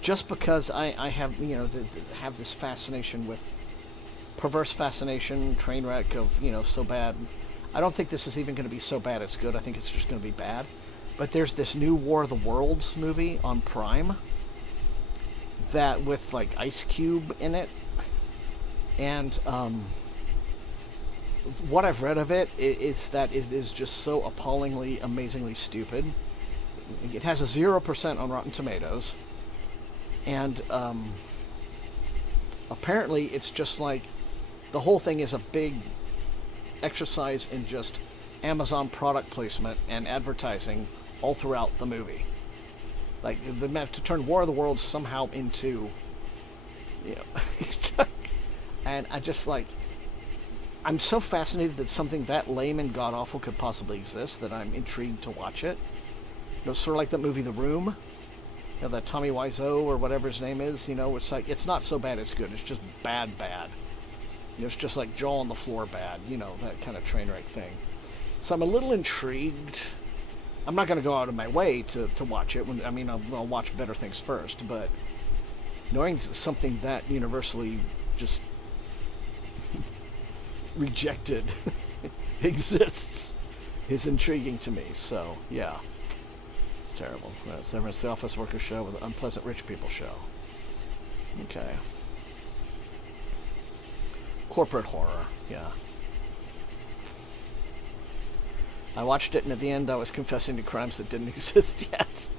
just because I have have this fascination with perverse fascination, train wreck of so bad. I don't think this is even going to be so bad it's good. I think it's just going to be bad. But there's this new War of the Worlds movie on Prime that with like Ice Cube in it, and what I've read of it is that it is just so appallingly, amazingly stupid. It has a 0% on Rotten Tomatoes, and apparently it's just like the whole thing is a big exercise in just Amazon product placement and advertising all throughout the movie. Like, they meant to turn War of the Worlds somehow into, and I just like, I'm so fascinated that something that lame and god-awful could possibly exist that I'm intrigued to watch it. Sort of like that movie The Room, that Tommy Wiseau or whatever his name is, it's like, it's not so bad it's good, it's just bad. It's just like jaw on the floor bad, that kind of train wreck thing. So I'm a little intrigued. I'm not going to go out of my way to watch it. I'll watch better things first, but knowing something that universally just rejected exists is intriguing to me. So, yeah. It's terrible. That's the office worker show with an unpleasant rich people show. Okay. Corporate horror, yeah. I watched it, and at the end, I was confessing to crimes that didn't exist yet.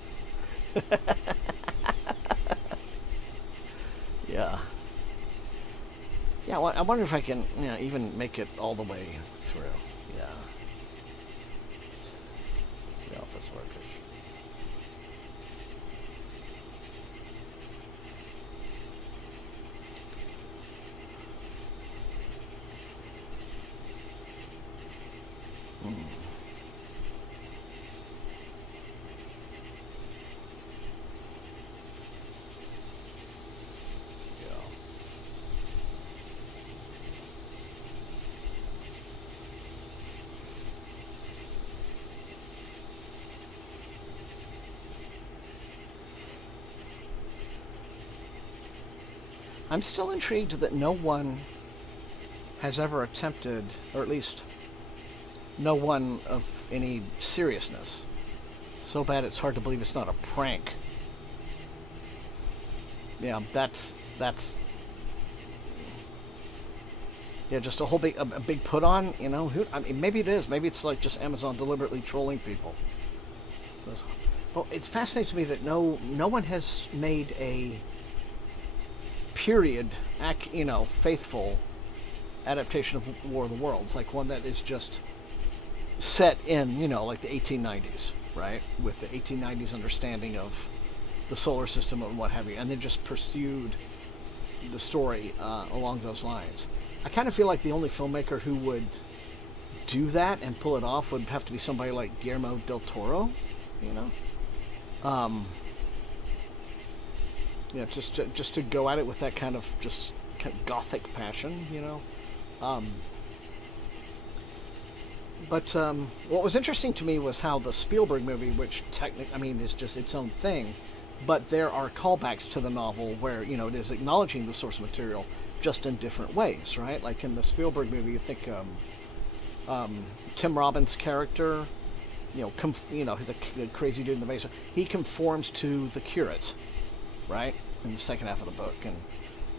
Yeah. Yeah, well, I wonder if I can, even make it all the way through. Yeah. This is the office workers. I'm still intrigued that no one has ever attempted, or at least no one of any seriousness. So bad it's hard to believe it's not a prank. Yeah, that's yeah, just a whole big put on, I mean, maybe it is. Maybe it's like just Amazon deliberately trolling people. Well, it fascinates me that no one has made a period, faithful adaptation of War of the Worlds, like one that is just set in, like the 1890s, right? With the 1890s understanding of the solar system and what have you, and then just pursued the story along those lines. I kind of feel like the only filmmaker who would do that and pull it off would have to be somebody like Guillermo del Toro, just to go at it with that kind of just gothic passion, But what was interesting to me was how the Spielberg movie, which is just its own thing, but there are callbacks to the novel where, it is acknowledging the source material just in different ways, right? Like in the Spielberg movie, you think Tim Robbins' character, the crazy dude in the basement, he conforms to the curates, right? In the second half of the book, and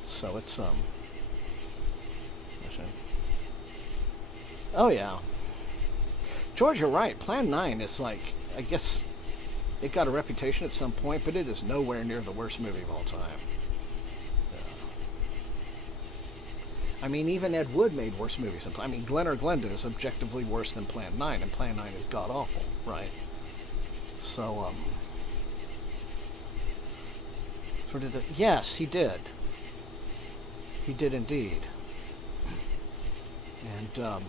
so it's oh yeah, George, you're right. Plan 9 is like, I guess it got a reputation at some point, but it is nowhere near the worst movie of all time. Yeah. I mean, even Ed Wood made worse movies. I mean, Glen or Glenda is objectively worse than Plan 9, and Plan 9 is god awful, right? So yes, he did. He did indeed. And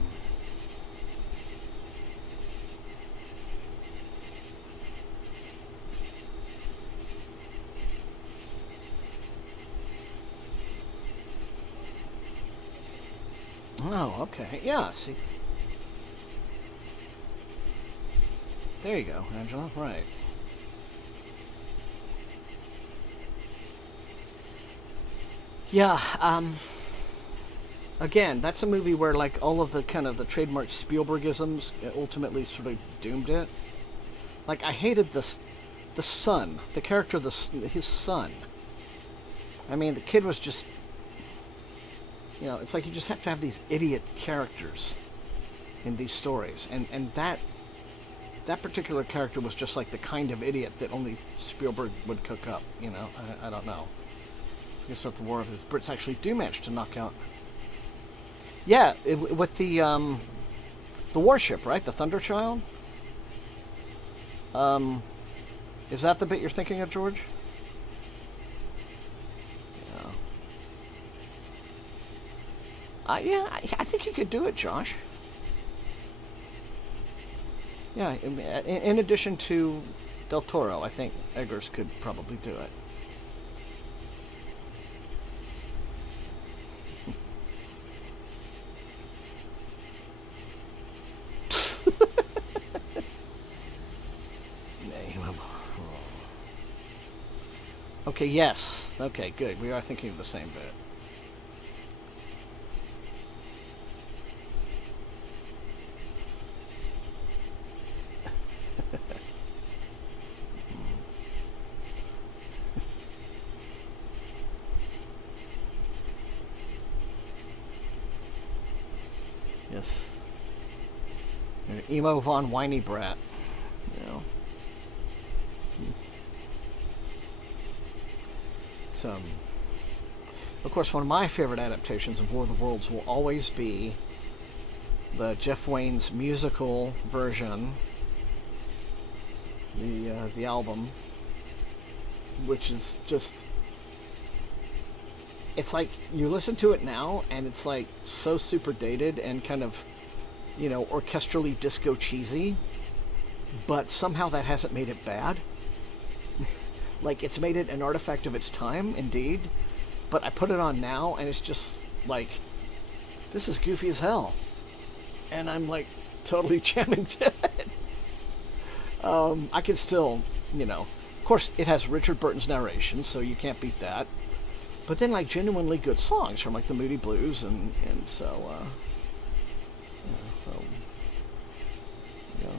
oh, okay. Yeah, see. There you go, Angela. Right. Yeah, again, that's a movie where, like, all of the kind of the trademark Spielbergisms ultimately sort of doomed it. Like, I hated the son, the character of his son. I mean, the kid was just, it's like you just have to have these idiot characters in these stories, and that particular character was just like the kind of idiot that only Spielberg would cook up. I don't know. I guess what the War of the Brits actually do manage to knock out. Yeah, with the warship, right? The Thunderchild. Is that the bit you're thinking of, George? Yeah. I think you could do it, Josh. Yeah, in addition to Del Toro, I think Eggers could probably do it. Okay, yes. Okay, good. We are thinking of the same bit. Yes. emo Von Whiny Brat. You know. It's, of course, one of my favorite adaptations of War of the Worlds will always be the Jeff Wayne's musical version, the album, which is just, it's like you listen to it now and it's like so super dated and kind of, you know, orchestrally disco cheesy, but somehow that hasn't made it bad. Like, it's made it an artifact of its time, indeed, but I put it on now and it's just like, this is goofy as hell. And I'm like totally jamming to it. I can still, you know, of course it has Richard Burton's narration, so you can't beat that. But then like genuinely good songs from like the Moody Blues and so, you know.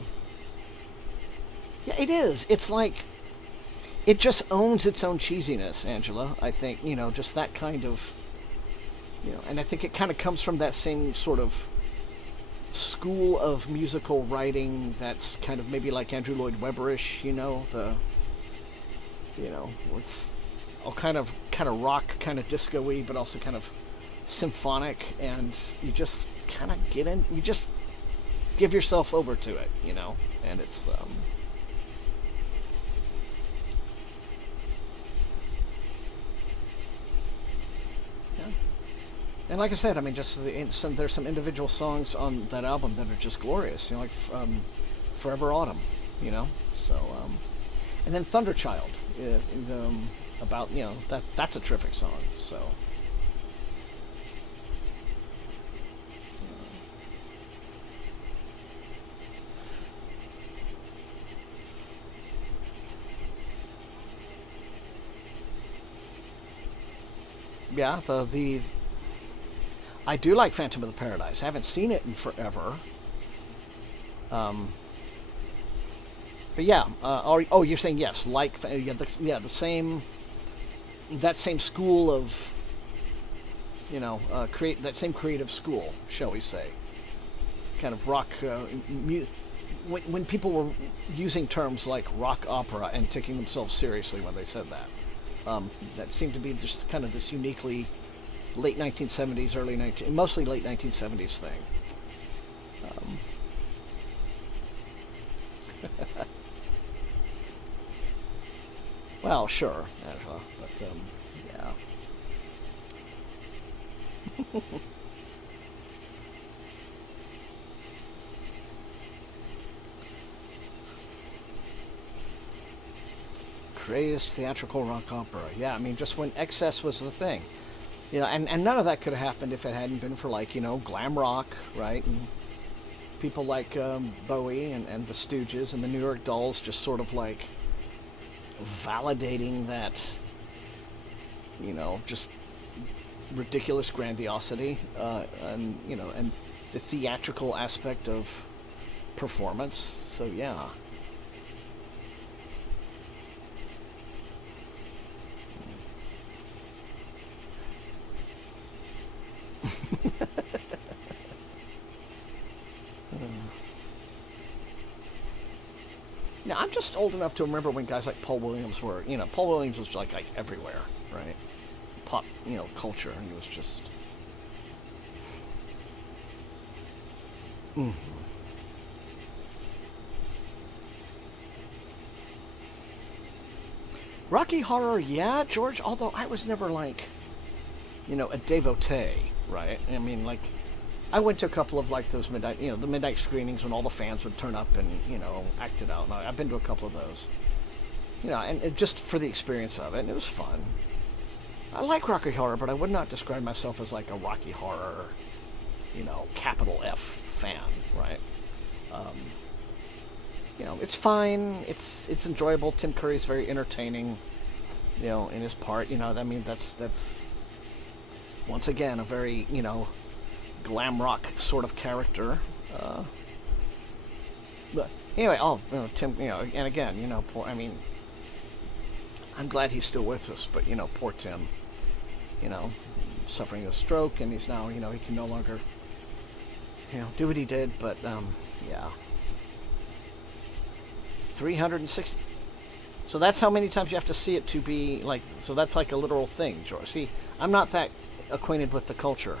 Yeah, it is. It's like, it just owns its own cheesiness, Angela. I think, you know, just that kind of, you know, and I think it kind of comes from that same sort of school of musical writing that's kind of maybe like Andrew Lloyd Webberish, you know, it's all kind of rock, kind of disco-y, but also kind of symphonic, and you just kind of get in, you just give yourself over to it, you know, and it's, and like I said, I mean, just there's some individual songs on that album that are just glorious. You know, like "Forever Autumn," you know. So, and then "Thunderchild," about, you know, that's a terrific song. So, yeah, the I do like Phantom of the Paradise. I haven't seen it in forever. But yeah, oh, you're saying yes, like, yeah, the same, that same school of, you know, that same creative school, shall we say, kind of rock. When people were using terms like rock opera and taking themselves seriously when they said that, that seemed to be just kind of this uniquely late 1970s, mostly late 1970s thing. Well, sure, Angela, but yeah. Greatest theatrical rock opera. Yeah, I mean, just when excess was the thing. You know, and none of that could have happened if it hadn't been for, like, you know, glam rock, right? And people like Bowie and the Stooges and the New York Dolls just sort of, like, validating that, you know, just ridiculous grandiosity, and, you know, and the theatrical aspect of performance. So, yeah. Now, I'm just old enough to remember when guys like Paul Williams were, you know, Paul Williams was like everywhere, right? Pop, you know, culture, and he was just... Rocky Horror, yeah, George, although I was never, like, you know, a devotee, right? I mean, like, I went to a couple of, like, those midnight, you know, the midnight screenings when all the fans would turn up and, you know, act it out. And I've been to a couple of those. You know, and just for the experience of it, and it was fun. I like Rocky Horror, but I would not describe myself as, like, a Rocky Horror, you know, capital F fan, right? You know, it's fine. It's enjoyable. Tim Curry's very entertaining, you know, in his part. You know, I mean, that's once again a very, you know, glam rock sort of character. But anyway, you know, Tim, you know, and again, you know, I mean, I'm glad he's still with us, but, you know, poor Tim, you know, suffering a stroke, and he's now, you know, he can no longer, you know, do what he did, but, yeah. 360. So that's how many times you have to see it to be like. So that's like a literal thing, George. See, I'm not that acquainted with the culture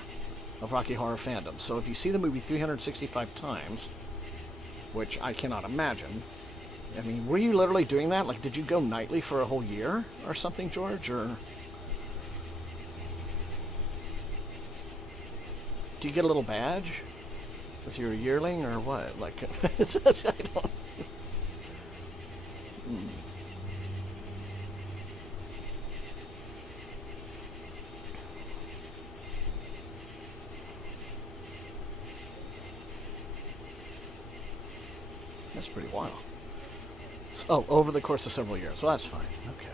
of Rocky Horror fandom. So if you see the movie 365 times, which I cannot imagine. I mean, were you literally doing that? Like, did you go nightly for a whole year or something, George? Or do you get a little badge? Says you're a yearling or what? Like, it's just, I don't. That's pretty wild. Oh, over the course of several years. Well, that's fine. Okay.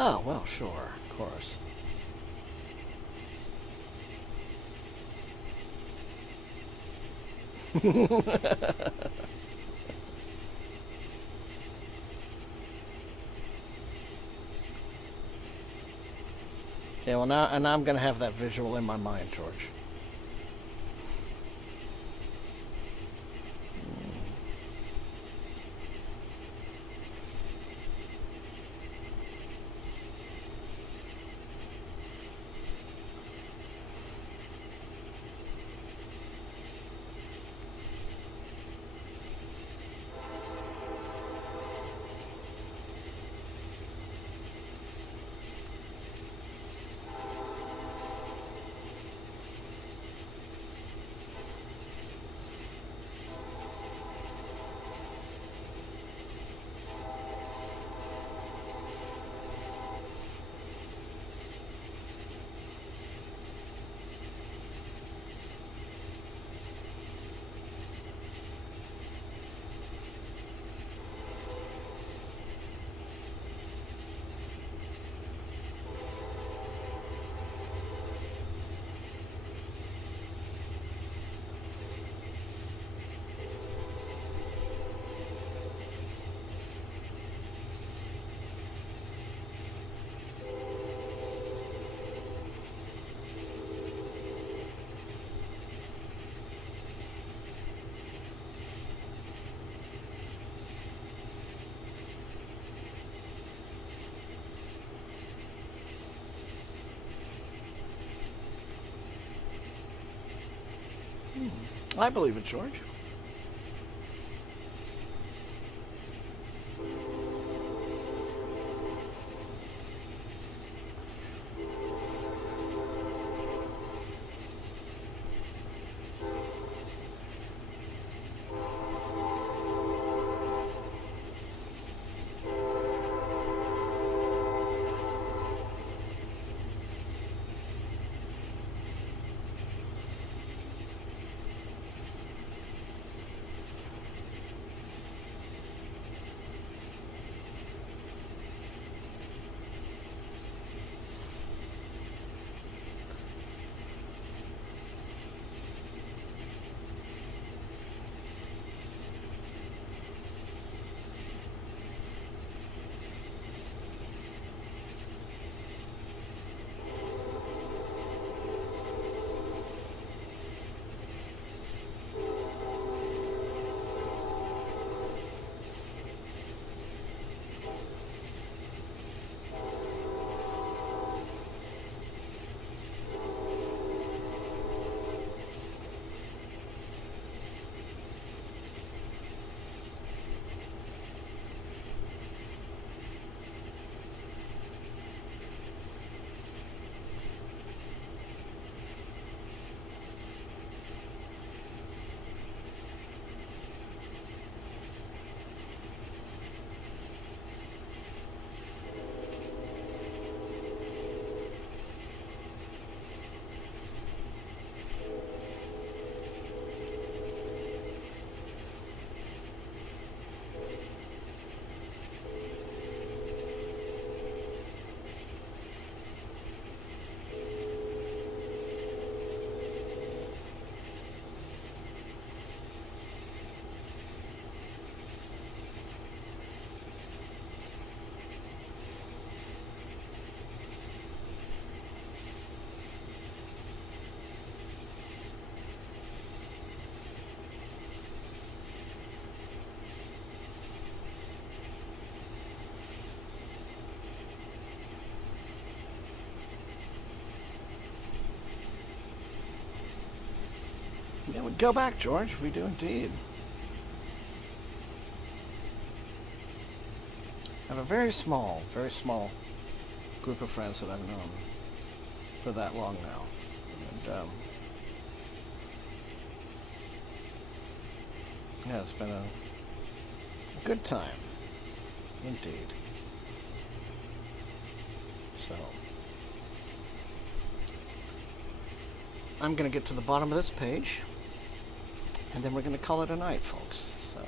Oh, well, sure, of course. Okay, well now, and I'm gonna have that visual in my mind, George. I believe it, George. Yeah, we go back, George. We do indeed. I have a very small group of friends that I've known for that long now. And, yeah, it's been a good time, indeed. So, I'm going to get to the bottom of this page, and then we're going to call it a night, folks. So,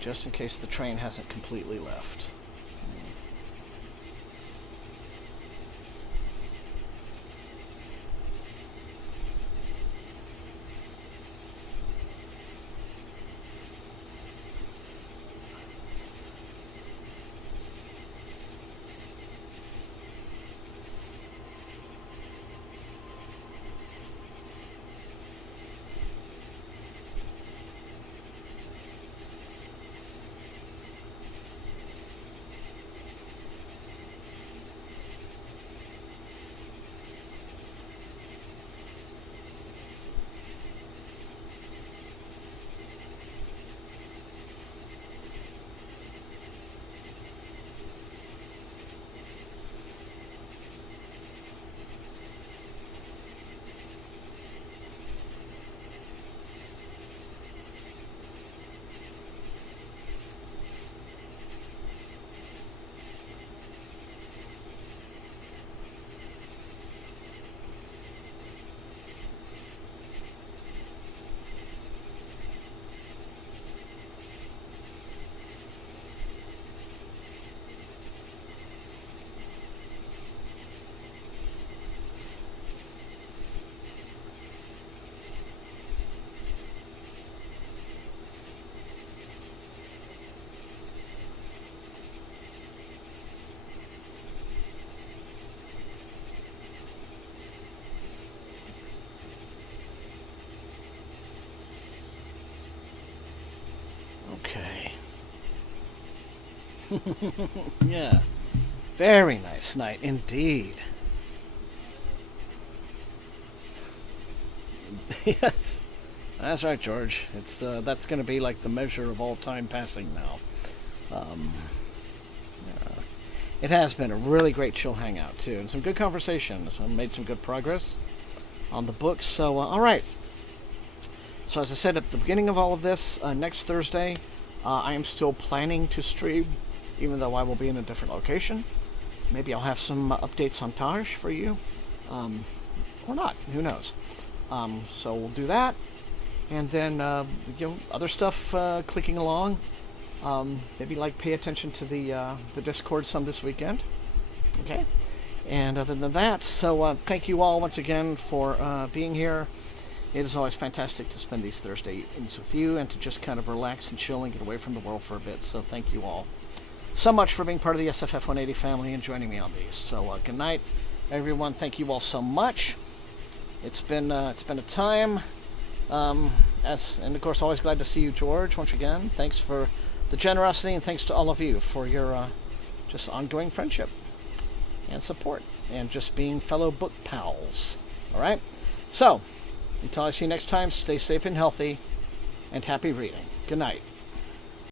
just in case the train hasn't completely left. Okay. Yeah. Very nice night indeed. Yes. That's right, George. It's that's going to be like the measure of all time passing now. It has been a really great chill hangout too, and some good conversations. I made some good progress on the books. So, all right. So as I said at the beginning of all of this, next Thursday, I am still planning to stream, even though I will be in a different location. Maybe I'll have some updates on Taj for you, or not. Who knows? So we'll do that, and then other stuff clicking along. Maybe pay attention to the Discord some this weekend. Okay, and other than that, so thank you all once again for being here. It is always fantastic to spend these Thursday evenings with you and to just kind of relax and chill and get away from the world for a bit. So thank you all so much for being part of the SFF180 family and joining me on these. So good night, everyone. Thank you all so much. It's been a time. And of course, always glad to see you, George, once again. Thanks for the generosity, and thanks to all of you for your just ongoing friendship and support and just being fellow book pals. All right? So, until I see you next time, stay safe and healthy, and happy reading. Good night.